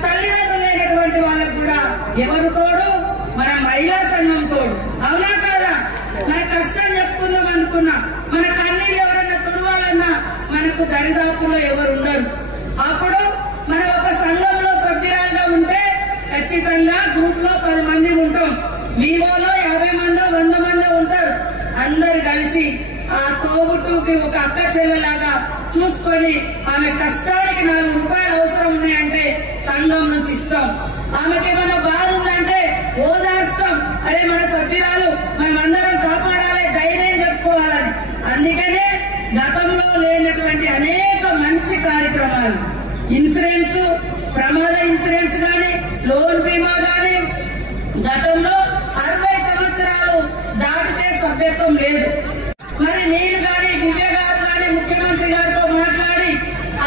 తల్లిదండ్రులు లేనటువంటి వాళ్ళకు కూడా ఎవరు తోడు? మన మహిళా సంఘం తోడు. అవునా కాదా? మన కష్టం చెప్పుకుందాం అనుకున్నా, మన కన్నీళ్ళు ఎవరన్నా తుడవాలన్నా మనకు దరిదాపుల్లో ఎవరు ఉండరు. అప్పుడు మనం ఒక సంఘంలో సభ్యురాలుగా ఉంటే ఖచ్చితంగా గ్రూప్ లో 10 మంది ఉంటాం, వివోలో 50 మందో 100 మందో ఉంటారు. అందరు కలిసి ఆ తోబుట్టుకి ఒక అక్క చెల్లెలాగా చూసుకో తీసుకొని ఆమె కష్టానికి 4 రూపాయలు అవసరం ఉన్నాయంటే సంఘం నుంచి ఇస్తాం. ఆమెకి ఏమైనా బాధ ఉందంటే ఓదార్స్తాం. అరే మన సభ్యురాలు మనం అందరం కాపాడాలి, ధైర్యం చెప్పుకోవాలని. అందుకనే గతంలో లేనటువంటి అనేక మంచి కార్యక్రమాలు, ఇన్సూరెన్స్, ప్రమాద ఇన్సూరెన్స్ గాని, లోన్ బీమా గాని, గతంలో 60 సంవత్సరాలు దాటితే సభ్యత్వం లేదు. మరి నేను గాని, దివ్య గారు గాని ముఖ్యమంత్రి గారితో మాట్లాడి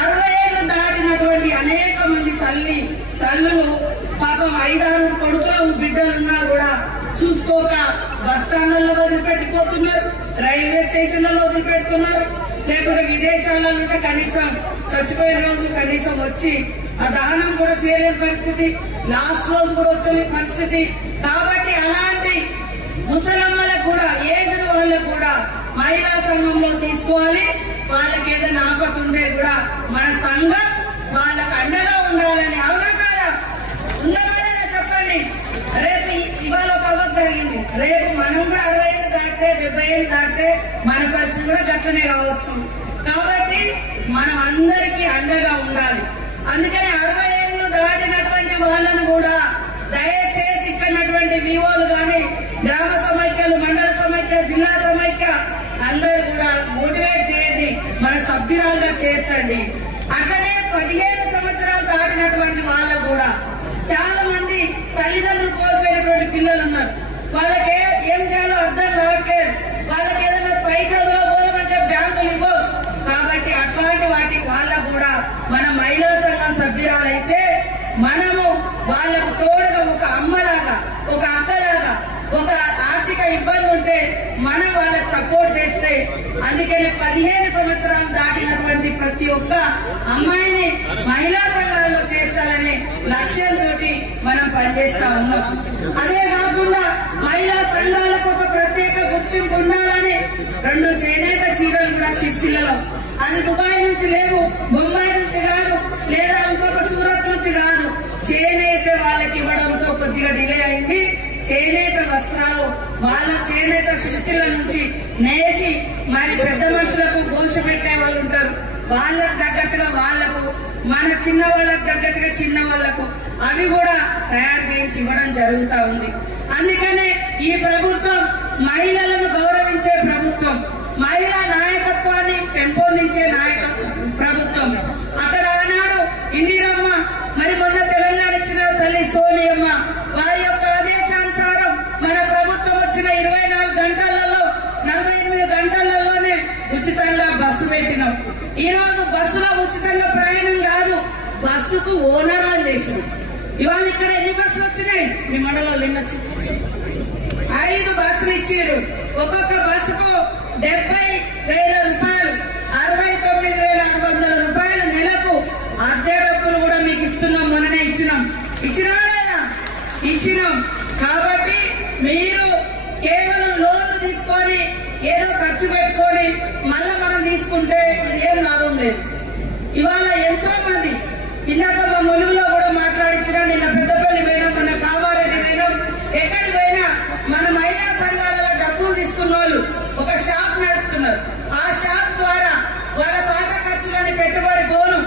60 ఏళ్ళు దాటినటువంటి అనేక మంది తల్లులు పాపం 5-6 కొడుకులు బిడ్డలున్నా కూడా చూసుకోక బస్ స్టాండ్లలో వదిలిపెట్టిపోతున్నారు, రైల్వే స్టేషన్లలో వదిలిపెడుతున్నారు, లేకుంటే విదేశాలలో ఉంటే కనీసం చచ్చిపోయిన రోజు కనీసం వచ్చి ఆ దానం కూడా చేయలేని పరిస్థితి, లాస్ట్ రోజు కూడా వచ్చే పరిస్థితి. కాబట్టి అలాంటి ముసలమ్మలకు కూడా, ఏజ్డ్ వాళ్ళకు కూడా మహిళా సంఘంలో తీసుకోవాలి. వాళ్ళకి ఏదైనా ఆపద ఉంటే కూడా మన సంఘం వాళ్ళకు అండగా ఉండాలని. అవునా కాదా? ఉందా లేదా చెప్పండి. రేపు ఇవాళ ఒక అవధి జరిగింది, రేపు మనం కూడా 60 ఏళ్ళు దాటితే 70 ఏళ్ళు దాటితే మన పరిస్థితి కూడా గట్లనే కావచ్చు. కాబట్టి మనం అందరికీ అండగా ఉండాలి. అందుకని 60 ఏళ్ళు దాటినటువంటి వాళ్ళను కూడా దయచేసి ఇక్కడటువంటి వివోలు కానీ, గ్రామ సమైక్యలు, మండల సమైక్య, జిల్లా సమైక్య అందరూ కూడా మోటివేట్ చేయండి, మన సభ్యురాలుగా చేర్చండి. అట్లనే 15 సంవత్సరాలు దాటినటువంటి వాళ్ళకు కూడా చాలా మంది తల్లిదండ్రులు కోల్పోయినటువంటి పిల్లలు ఉన్నారు. వాళ్ళకి ఏం చేయాలో అర్థం కావట్లేదు. వాళ్ళకి ఏదైనా పై చదువులో పోదామంటే బ్యాంకులు ఇవ్వవు. కాబట్టి అట్లాంటి వాటికి వాళ్ళకు కూడా మన మహిళా సంఘం సభ్యురాలైతే మనము వాళ్ళకు తోడుగా ఒక అమ్మలాగా, ఒక అక్కలాగా, ఒక ఆర్థిక ఇబ్బంది ఉంటే మనం వాళ్ళకి సపోర్ట్ చేస్తే, అందుకని 15 సంవత్సరాలు దాటినటువంటి ప్రతి ఒక్క అమ్మాయిని మహిళా సంఘాలలో చేర్చాలనే లక్ష్యంతో మనం పనిచేస్తా ఉన్నాం. అదే కాకుండా మహిళా సంఘాలకు ఒక ప్రత్యేక గుర్తింపు ఉండాలని 2 చేనేత చీరలు కూడా సిరిసిల్లలో, అది దుబాయ్ నుంచి లేవు, బొంబాయి నుంచి కాదు, లేదా ఇంకొక సూరత్ నుంచి కాదు, చేనేత వాళ్ళకి ఇవ్వడంతో కొద్దిగా డిలే అయింది. చేనేత వస్త్రాలు వాళ్ళ చేనేత సిరిసిల్ల నుంచి నేసి మరి పెద్ద మనుషులకు గోల్చ పెట్టే వాళ్ళు ఉంటారు, వాళ్ళకు తగ్గట్టుగా వాళ్లకు, మన చిన్న వాళ్ళకు తగ్గట్టుగా చిన్న వాళ్లకు అవి కూడా తయారు చేయించి ఇవ్వడం జరుగుతూ ఉంది. అందుకనే ఈ ప్రభుత్వం మహిళలను గౌరవించే ప్రభుత్వం, మహిళా నాయకత్వాన్ని పెంపొందించే ప్రభుత్వం. అక్కడ ఆనాడు ఇందిరమ్మ, మరి మొన్న తెలంగాణ ఇచ్చిన తల్లి సోనియమ్మ, వారి యొక్క ఆదేశానుసారం మన ప్రభుత్వం వచ్చిన 24 గంటలలో 48 గంటలలోనే ఉచితంగా బస్సు పెట్టినాం. ఈ రోజు బస్సులో ఉచితంగా ప్రయాణం కాదు, బస్సుకు ఓనరాలు చేసినాం. ఇవాళ ఇక్కడ ఎన్ని బస్సులు వచ్చినాయి మీ మండలంలో? 5 బస్సులు ఇచ్చారు. ఒక్కొక్క బస్సుకు 70,000 రూపాయలు, 69,600 రూపాయలు నెలకు అద్దె డబ్బులు కూడా మీకు ఇస్తున్నాం. మొన్ననే ఇచ్చినాం లేదా? ఇచ్చినాం. కాబట్టి మీరు కేవలం లోన్లు తీసుకొని ఏదో ఖర్చు పెట్టుకొని మళ్ళా మనం తీసుకుంటే ఇది ఏం లాభం లేదు. ఇవాళ ఎంతో మంది, ఇందాక మా ములుగులో కూడా మాట్లాడించిన, నిన్న పెద్దపల్లి పోయినాం, మొన్న కామారెడ్డి పోయినాం, ఎక్కడికి పోయినా మన మహిళా సంఘాలలో డబ్బులు తీసుకున్న వాళ్ళు ఒక షాప్ నడుపుతున్నారు. ఆ షాప్ ద్వారా వాళ్ళ పాత ఖర్చులని పెట్టుబడి పోను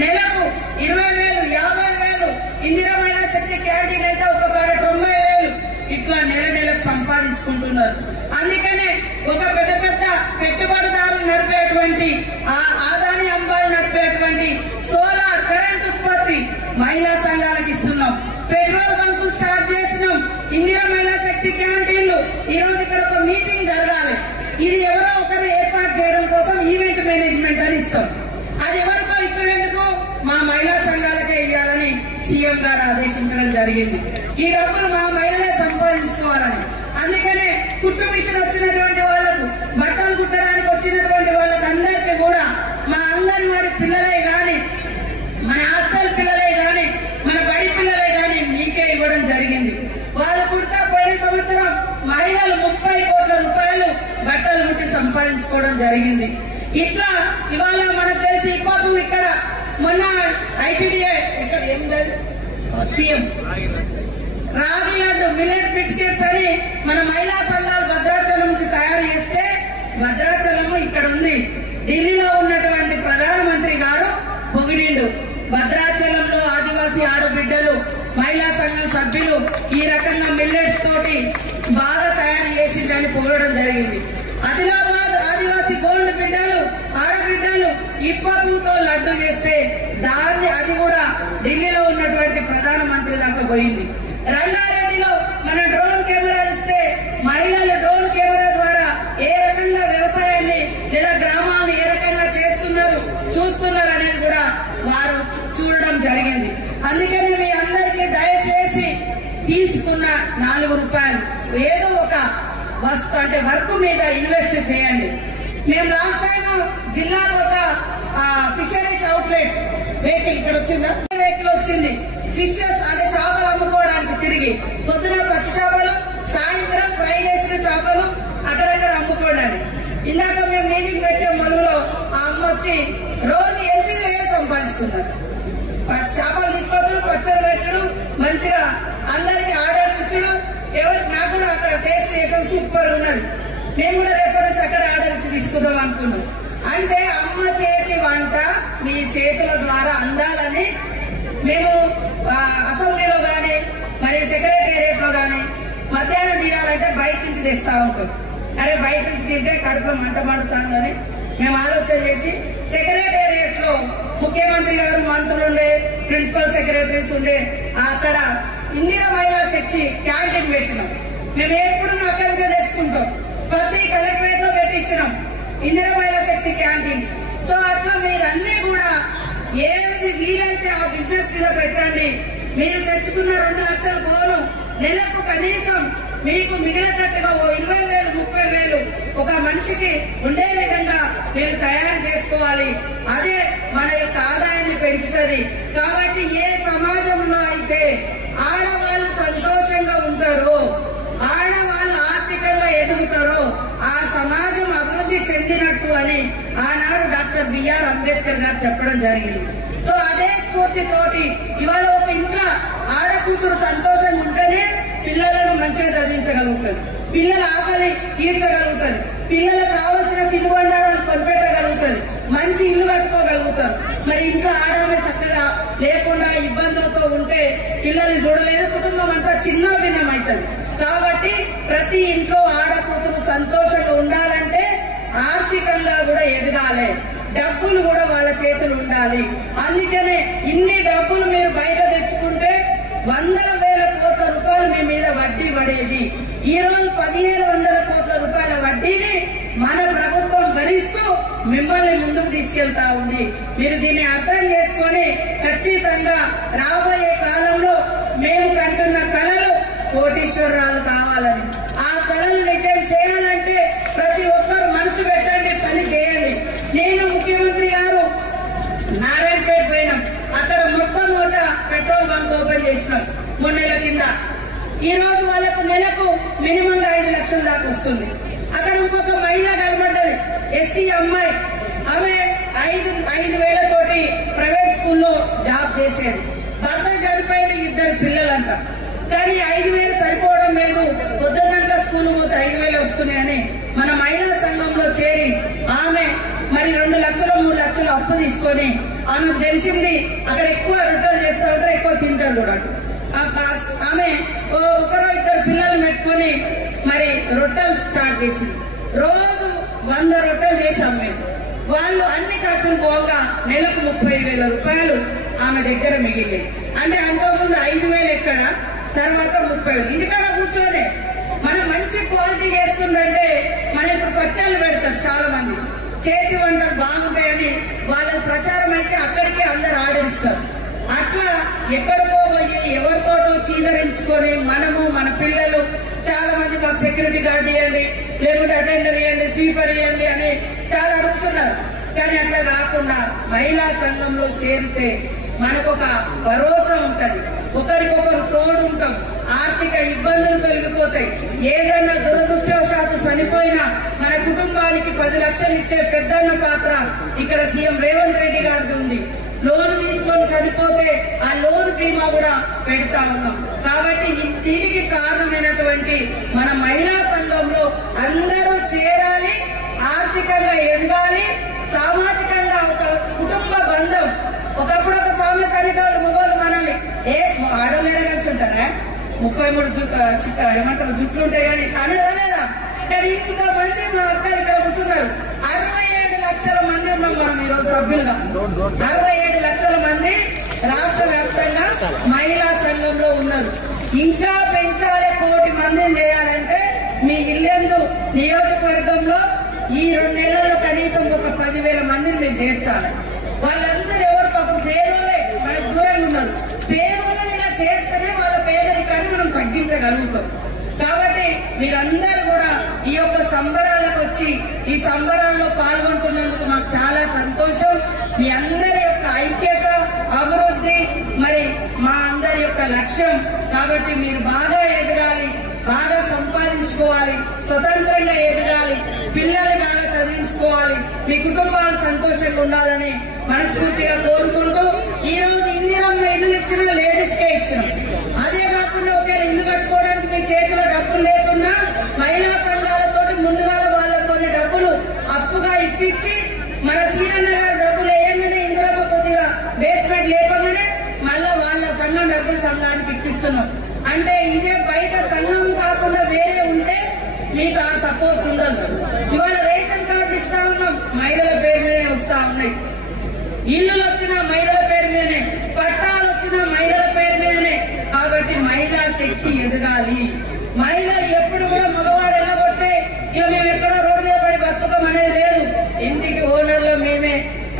నెలకు 20,000, 50,000, ఇందిరా మహిళా శక్తి క్యాంటీన్ అయితే ఒక 90,000 ఇట్లా నెలకు సంపాదించుకుంటున్నారు. అందుకనే ఒక పెద్ద పెద్ద పెట్టుబడిదారులు నడిపేటువంటి, ఆ ఆదాని అంబాలు నడిపేటువంటి సోలార్ కరెంట్ ఉత్పత్తి మహిళా సంఘాలకు ఇస్తున్నాం. పెట్రోల్ బంకులు స్టార్ట్ చేసినాం. ఇందిరా మహిళా శక్తి క్యాంటీన్లు. ఈ రోజు ఇక్కడ ఒక మీటింగ్ జరగాలి, ఇది ఎవరో ఒకరు ఏర్పాటు చేయడం కోసం ఈవెంట్ మేనేజ్మెంట్ అని ఇస్తాం. అది ఎవరికో ఇచ్చేందుకు మా మహిళా సంఘాలకే ఇవ్వాలని సీఎం గారు ఆదేశించడం జరిగింది. ఈ డబ్బులు మా మహిళలే సంపాదించుకోవాలని. అందుకనే కుట్టు మిషన్ వచ్చినటువంటి వాళ్ళకు, బట్టలు కుట్టడానికి వచ్చినటువంటి వాళ్ళకి అందరికీ కూడా మా అంగన్వాడీ పిల్లలే గాని, మన హాస్టల్ పిల్లలే గాని, మన బడి పిల్లలే గాని మీకే ఇవ్వడం జరిగింది. వాళ్ళు కుడతా పోయిన సంవత్సరం మహిళలు 30 కోట్ల రూపాయలు బట్టలు కుట్టి సంపాదించుకోవడం జరిగింది. ఇట్లా ఇవాళ మనకు తెలిసి ఇప్పాపు ఇక్కడ మొన్న ఐటీడీఏ ఇక్కడ ఏం లేదు, పిఎం రాగి లడ్డు మిల్లెట్ బిస్కెట్స్ అని మన మహిళా సంఘాలు భద్రాచలం నుంచి తయారు చేస్తే, భద్రాచలము ఇక్కడ ఉంది. ఢిల్లీలో ఉన్నటువంటి ప్రధానమంత్రి భద్రాచలంలో ఆదివాసీ ఆడబిడ్డలు మహిళా సంఘం సభ్యులు ఈ రకంగా మిల్లెట్స్ తోటి బాగా తయారు చేసిందని పొగడడం జరిగింది. ఆదిలాబాద్ ఆదివాసీ గోల్డ్ బిడ్డలు ఆడబిడ్డలు ఇప్పపుతో లడ్డు చేస్తే అది కూడా ఢిల్లీలో ఉన్నటువంటి ప్రధానమంత్రి దాకా పోయింది. రంగారెడ్డిలో మన డ్రోన్ కెమెరాలు ఇస్తే మహిళలు డ్రోన్ కెమెరా ద్వారా ఏ రకంగా వ్యవసాయాన్ని లేదా గ్రామాలను ఏ రకంగా చేస్తున్నారు చూస్తున్నారు అనేది కూడా వారు చూడడం జరిగింది. అందుకని మీ అందరికీ దయచేసి తీసుకున్న 4 రూపాయలు ఏదో ఒక వస్తు అంటే వర్క్ మీద ఇన్వెస్ట్ చేయండి. మేము లాస్ట్ టైం జిల్లాలో ఒక ఫిషరీస్ అవుట్లెట్ వెహికల్ ఇక్కడ వచ్చిందా వెహికల్ వచ్చింది. ఫిషెస్ అంటే చేపలు అమ్ముకోవడానికి తిరిగి పొద్దున పచ్చి చేపలు సాయంత్రం ఫ్రై చేసిన చేపలు అక్కడక్కడ అమ్ముకోవడానికి. ఇందాక మేము మీటింగ్ పెట్టే మొదలులో ఆ అమ్మ వచ్చి రోజు 8,000 సంపాదిస్తున్నారు. చేపలు తీసుకొచ్చడం పచ్చడి పెట్టడం మంచిగా అందరికి ఆర్డర్స్ ఇచ్చడం నాకు కూడా అక్కడ టేస్ట్ చేసాం సూపర్ ఉన్నది. మేము కూడా రేపటి నుంచి అక్కడ ఆర్డర్ ఇచ్చి తీసుకుందాం అనుకున్నాం. అంటే అమ్మ చేతి వంట మీ చేతుల ద్వారా అందాలని మేము అసెంబ్లీలో కానీ మరి సెక్రటేరియట్ లో కానీ మధ్యాహ్నం తినాలంటే బయట నుంచి తెస్తా ఉంటాం. అరే బయట నుంచి తింటే కడుపులో మంట మండుతాను అని మేము ఆలోచన చేసి సెక్రటేరియట్ లో ముఖ్యమంత్రి గారు మంత్రులు ఉండే ప్రిన్సిపల్ సెక్రటరీస్ ఉండే అక్కడ ఇందిరా మహిళా శక్తి క్యాంటీన్ పెట్టినాం. మేము ఎప్పుడు అక్కడి నుంచే తెచ్చుకుంటాం. ప్రతి కలెక్టరేట్ లో పెట్టించినాం ఇందిరా మహిళా శక్తి క్యాంటీన్స్. సో అట్లా మీరన్నీ కూడా ఏది వీలైతే ఆ బిజినెస్ మీద పెట్టండి. మీరు తెచ్చుకున్న 2 లక్షల పోను నెలకు కనీసం మీకు మిగిలినట్టుగా 20,000 30,000 ఒక మనిషికి ఉండే విధంగా మీరు తయారు చేసుకోవాలి. అదే మన యొక్క ఆదాయాన్ని పెంచుతుంది. కాబట్టి ఏ సమాజంలో అయితే ఆడవాళ్ళు సంతోషంగా ఉంటారో ఆడవాళ్ళు ఆర్థికంగా ఎదుగుతారో ఆ సమాజం అభివృద్ధి చెందినట్టు అని ఆనాడు డాక్టర్ బిఆర్ అంబేద్కర్ గారు చెప్పడం జరిగింది. సో అదే స్ఫూర్తితోటి ఇవాళ ఒక ఇంట్లో ఆడకూతురు సంతోషంగా ఉంటేనే పిల్లలను మంచిగా చదివించగలుగుతుంది, పిల్లల ఆకలి తీర్చగలుగుతుంది, పిల్లలకు కావలసిన తినుబండారాలు కొనిపెట్టగలుగుతుంది, మంచి ఇల్లు కట్టుకోగలుగుతారు. మరి ఇంట్లో ఆడవాళ్ళే చక్కగా లేకుండా ఇబ్బందులతో ఉంటే పిల్లల్ని చూడలేదు, కుటుంబం అంతా చిన్న భిన్నం అవుతుంది. కాబట్టి ప్రతి ఇంట్లో ఆడకూతురు సంతోషంగా ఉండాలంటే ఆర్థికంగా కూడా ఎదగాలి, డబ్బులు కూడా వాళ్ళ చేతులు ఉండాలి. అందుకనే ఇన్ని డబ్బులు మీరు బయట తెచ్చుకుంటే 100,000 కోట్ల రూపాయలు మీ మీద వడ్డీ పడేది. ఈ రోజు 1,500 కోట్ల రూపాయల వడ్డీని మన ప్రభుత్వం భరిస్తూ మిమ్మల్ని ముందుకు తీసుకెళ్తా ఉంది. మీరు దీన్ని అర్థం చేసుకొని ఖచ్చితంగా రాబోయే కాలంలో మేము కంటున్న కళలు కోటీశ్వరరాలు కావాలని, ఆ కళలు నిజం చేయాలంటే ప్రతి ఒక్కరు మనసు పెట్టండి, పని చేయండి. నేను ముఖ్యమంత్రి గారు నారాయణపేట పోయినాం, అక్కడ మొట్టమొదట పెట్రోల్ బంక్ ఓపెన్ చేసినాం 3 నెలల కింద. ఈ రోజు వాళ్ళకు నెలకు మినిమంగా 5 లక్షల దాకా వస్తుంది. అక్కడ ఇంకొక మహిళ కనబడ్డది, ఎస్టీ అమ్మాయి, ఆమె 5,000 తోటి ప్రైవేట్ స్కూల్లో జాబ్ చేసేది. భర్త చనిపోయిన 2 పిల్లలంట. కానీ 5,000 సరిపోవడం లేదు, పొద్దున్నంతా స్కూల్ పోతే 5,000 వస్తున్నాయని మన మహిళా సంఘంలో చేరి ఆమె మరి 2 లక్షలు 3 లక్షలు అప్పు తీసుకొని ఆమెకు తెలిసింది అక్కడ ఎక్కువ రొట్టెలు చేస్తూ ఉంటారు, ఎక్కువ తింటారు కూడా. ఆమె 1-2 పిల్లలు పెట్టుకొని మరి రొట్టెలు స్టార్ట్ చేసింది. రోజు 100 రొట్టెలు చేసి అమ్మేది. వాళ్ళు అన్ని ఖర్చులు పోగా నెలకు 30,000 రూపాయలు ఆమె దగ్గర మిగిలింది. అంటే అంతకుముందు 5,000 ఎక్కడ, తర్వాత 30,000. ఇంటికాడ కూర్చోనే మనం మంచి క్వాలిటీ చేస్తుందంటే మనం ఇప్పుడు పచ్చళ్ళు పెడతారు చాలా మంది, చేతి వంటలు బాగుంటాయని వాళ్ళ ప్రచారం అయితే అక్కడికే అందరు ఆర్డర్ ఇస్తారు. అట్లా ఎక్కడికో పోయి ఎవరితోటో చీదరించుకొని మనము మన పిల్లలు చాలా మంది మాకు సెక్యూరిటీ గార్డ్ ఇవ్వండి, లేకుంటే అటెండర్ ఇవ్వండి, స్వీపర్ ఇవ్వండి అని చాలా అడుగుతున్నారు. కానీ అట్లా కాకుండా మహిళా సంఘంలో చేరితే మనకొక భరోసా ఉంటది, ఒకరికొకరు తోడు ఉంటాం, ఆర్థిక ఇబ్బందులు తొలగిపోతాయి. ఏదైనా దురదృష్టవశాత్తు చనిపోయినా మన కుటుంబానికి 10 లక్షలు ఇచ్చే పెద్దన్న పాత్ర ఇక్కడ సీఎం రేవంత్ రెడ్డి గారికి ఉంది. లోన్ తీసుకొని చనిపోతే ఆ లోన్ బీమా కూడా పెడతా ఉన్నాం. కాబట్టి దీనికి కారణమైనటువంటి మన మహిళా సంఘంలో అందరూ చేరాలి, ఆర్థికంగా ఎదగాలి, సామాజికంగా ఒక కుటుంబ బంధం. ఒకప్పుడు ఒక సామెత 33 ఏమంటారు జుట్లు ఉంటాయి కానీ అనేదా లేదా. కానీ ఇంతమంది మా అక్కలు ఇక్కడ కూర్చున్నారు. 67 లక్షల మంది ఉన్నాం మనం ఈరోజు సభ్యులుగా. 67 లక్షల మంది రాష్ట్ర వ్యాప్తంగా మహిళా సంఘంలో ఉన్నారు. ఇంకా పెంచాలి, 1 కోటి మందిని చేయాలంటే మీ ఇల్లెందు నియోజకవర్గంలో ఈ 2 నెలల్లో కనీసం ఒక 10,000 మందిని మీరు చేర్చాలి. వాళ్ళందరూ ఎవరు పాపం పేదోళ్ళే, మనకు దూరంగా ఉన్నారు. పేదోళ్ళని ఇలా చేస్తేనే వాళ్ళ పేదరికాన్ని మనం తగ్గించగలుగుతాం. కాబట్టి మీరందరూ కూడా ఈ యొక్క సంబరాలకు వచ్చి ఈ సంబరాల్లో పాల్గొంటున్నందుకు మాకు చాలా సంతోషం. మీ అందరి యొక్క ఐక్యత, అభివృద్ధి మరి మా అందరి యొక్క లక్ష్యం. కాబట్టి మీరు బాగా ఎదగాలి, బాగా సంపాదించుకోవాలి, స్వతంత్రంగా ఎదగాలి, పిల్లల్ని బాగా చదివించుకోవాలి, మీ కుటుంబాలు సంతోషంగా ఉండాలని మనస్ఫూర్తిగా కోరుకుంటూ ఈ రోజు ఇందిరమ్మ ఇల్లు ఇచ్చిన లేడీస్ కే ఇచ్చిన. అదే కాకుండా ఒకవేళ ఇల్లు కట్టుకోవడానికి మీ చేతిలో డబ్బులు లేకున్నా మహిళా సంఘాలతో ముందుగా వాళ్ళకు కొన్ని డబ్బులు అప్పుగా ఇప్పించి మన సీఎం గారు డబ్బులు వేయగానే ఇందిరమ్మ కొద్దిగా బేస్మెంట్ లేపగానే మళ్ళా వాళ్ళ సంఘం డబ్బులు సంఘానికి ఇప్పిస్తున్నాం. అంటే ఇదే బయట సంఘం కాకుండా వేరే ఉంటే మీకు ఆ సపోర్ట్ ఉండదు. ఇవాళ రేషన్ కార్డు ఇస్తా ఉన్నాం, మహిళల పేరు మీదే వస్తా ఉన్నాయి. ఇల్లులు వచ్చిన మహిళల పేరు మీదనే, పట్టాలు వచ్చిన మహిళల పేరు మీదనే. కాబట్టి మహిళా శక్తి ఎదగాలి. మహిళలు ఎప్పుడు కూడా మగవాడు వెళ్ళగొట్టే ఇక మేము ఎక్కడో రోడ్డు మీద పడి బతుకం అనేది లేదు. ఇంటికి ఓనర్లో మేమే,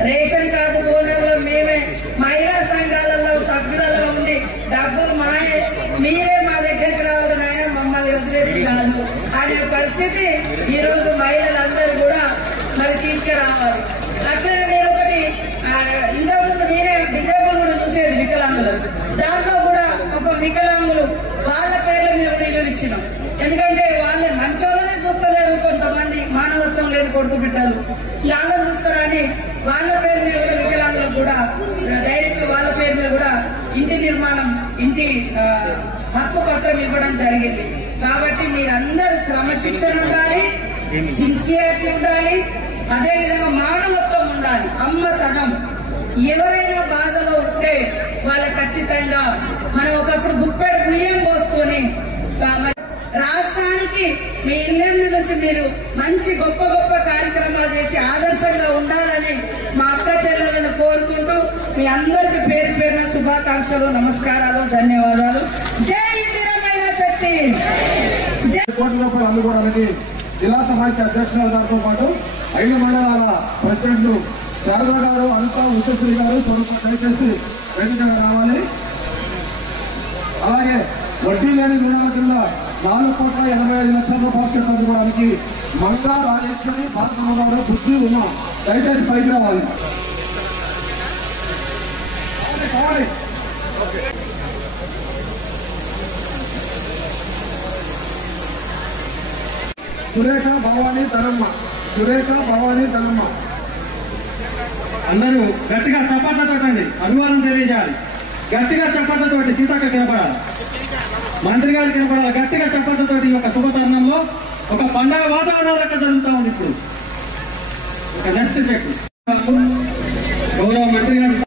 రేషన్ కార్డు ఓనర్లో మేమే, మహిళా సంఘాలలో సభ్యులలో ఉండి డబ్బులు మాయే, మీరే మా దగ్గరికి రావాలి నాయన, మమ్మల్ని వదిలేసి కాదు అనే పరిస్థితి ఈ రోజు మహిళలందరూ కూడా మరి తీసుకురావాలి. అట్లనే నేను ఒకటి ఇంతకుముందు నేనే డిజేబుల్ కూడా చూసేది వికలాంగులు. దాంట్లో కూడా ఒక వికలాంగులు వాళ్ళ పేర్ల మీద కూడా ఇల్లు ఇచ్చినాం. ఎందుకంటే వాళ్ళ మంచోళ్ళనే చూస్తలేరు, కొంతమంది మానవత్వం లేని కొడుకు బిడ్డలు వాళ్ళని చూస్తారని వాళ్ళ పేరు మీద కూడా వికలాంగులకు కూడా డైరెక్ట్ వాళ్ళ పేరు మీద కూడా ఇంటి నిర్మాణం, ఇంటి హక్కు పత్రం ఇవ్వడం జరిగింది. కాబట్టి మీరందరూ క్రమశిక్షణ ఉండాలి, సిన్సియారిటీ ఉండాలి, అదేవిధంగా మానవత్వం ఉండాలి, అమ్మతనం. ఎవరైనా బాధలో ఉంటే వాళ్ళ ఖచ్చితంగా మనం ఒకప్పుడు గుప్పెడు బియ్యం పోసుకొని రాష్ట్రానికి మీ ఇల్లు నుంచి మీరు మంచి గొప్ప గొప్ప కార్యక్రమాలు చేసి ఆదర్శంగా ఉండాలని మా అక్క చెల్లెలను కోరుకుంటూ మీ అందరికి పేరు పేరున శుభాకాంక్షలు, నమస్కారాలు, ధన్యవాదాలు. జై ఇందిరా మహిళా శక్తి. 1 కోట్ల రూపాయలు అందుకోవడానికి జిల్లా సమాఖ్య అధ్యక్షులతో పాటు 5 మండలాల ప్రెసిడెంట్లు శారదా గారు, అనిత, ఉషశ్రీ గారు, స్వరూప దయచేసి వేదికగా రావాలి. అలాగే వడ్డీ లేని రుణాల కింద 4,85,00,000 రూపాయలు చెక్ అందుకోవడానికి మంగా రాజేశ్వరి, భారతమ్మ, బుద్ధి ఉన్నాం. దయచేసి పైకి రావాలి. సురేఖ, భవానీ, ధనమ్మ. సురేఖ, భవానీ, ధనమ్మ. అందరూ గట్టిగా చప్పట్లతోటండి అభివాదం తెలియజేయాలి. గట్టిగా చప్పట్లతోటి సీతక్క కనపడాలి, మంత్రి గారికి కనపడాలి. గట్టిగా చప్పట్లతోటి ఒక శుభతరుణంలో ఒక పండగ వాతావరణం లెక్క జరుగుతూ ఉంది. ఇప్పుడు ఒక నెక్స్ట్ చెక్ గౌరవ మంత్రి గారు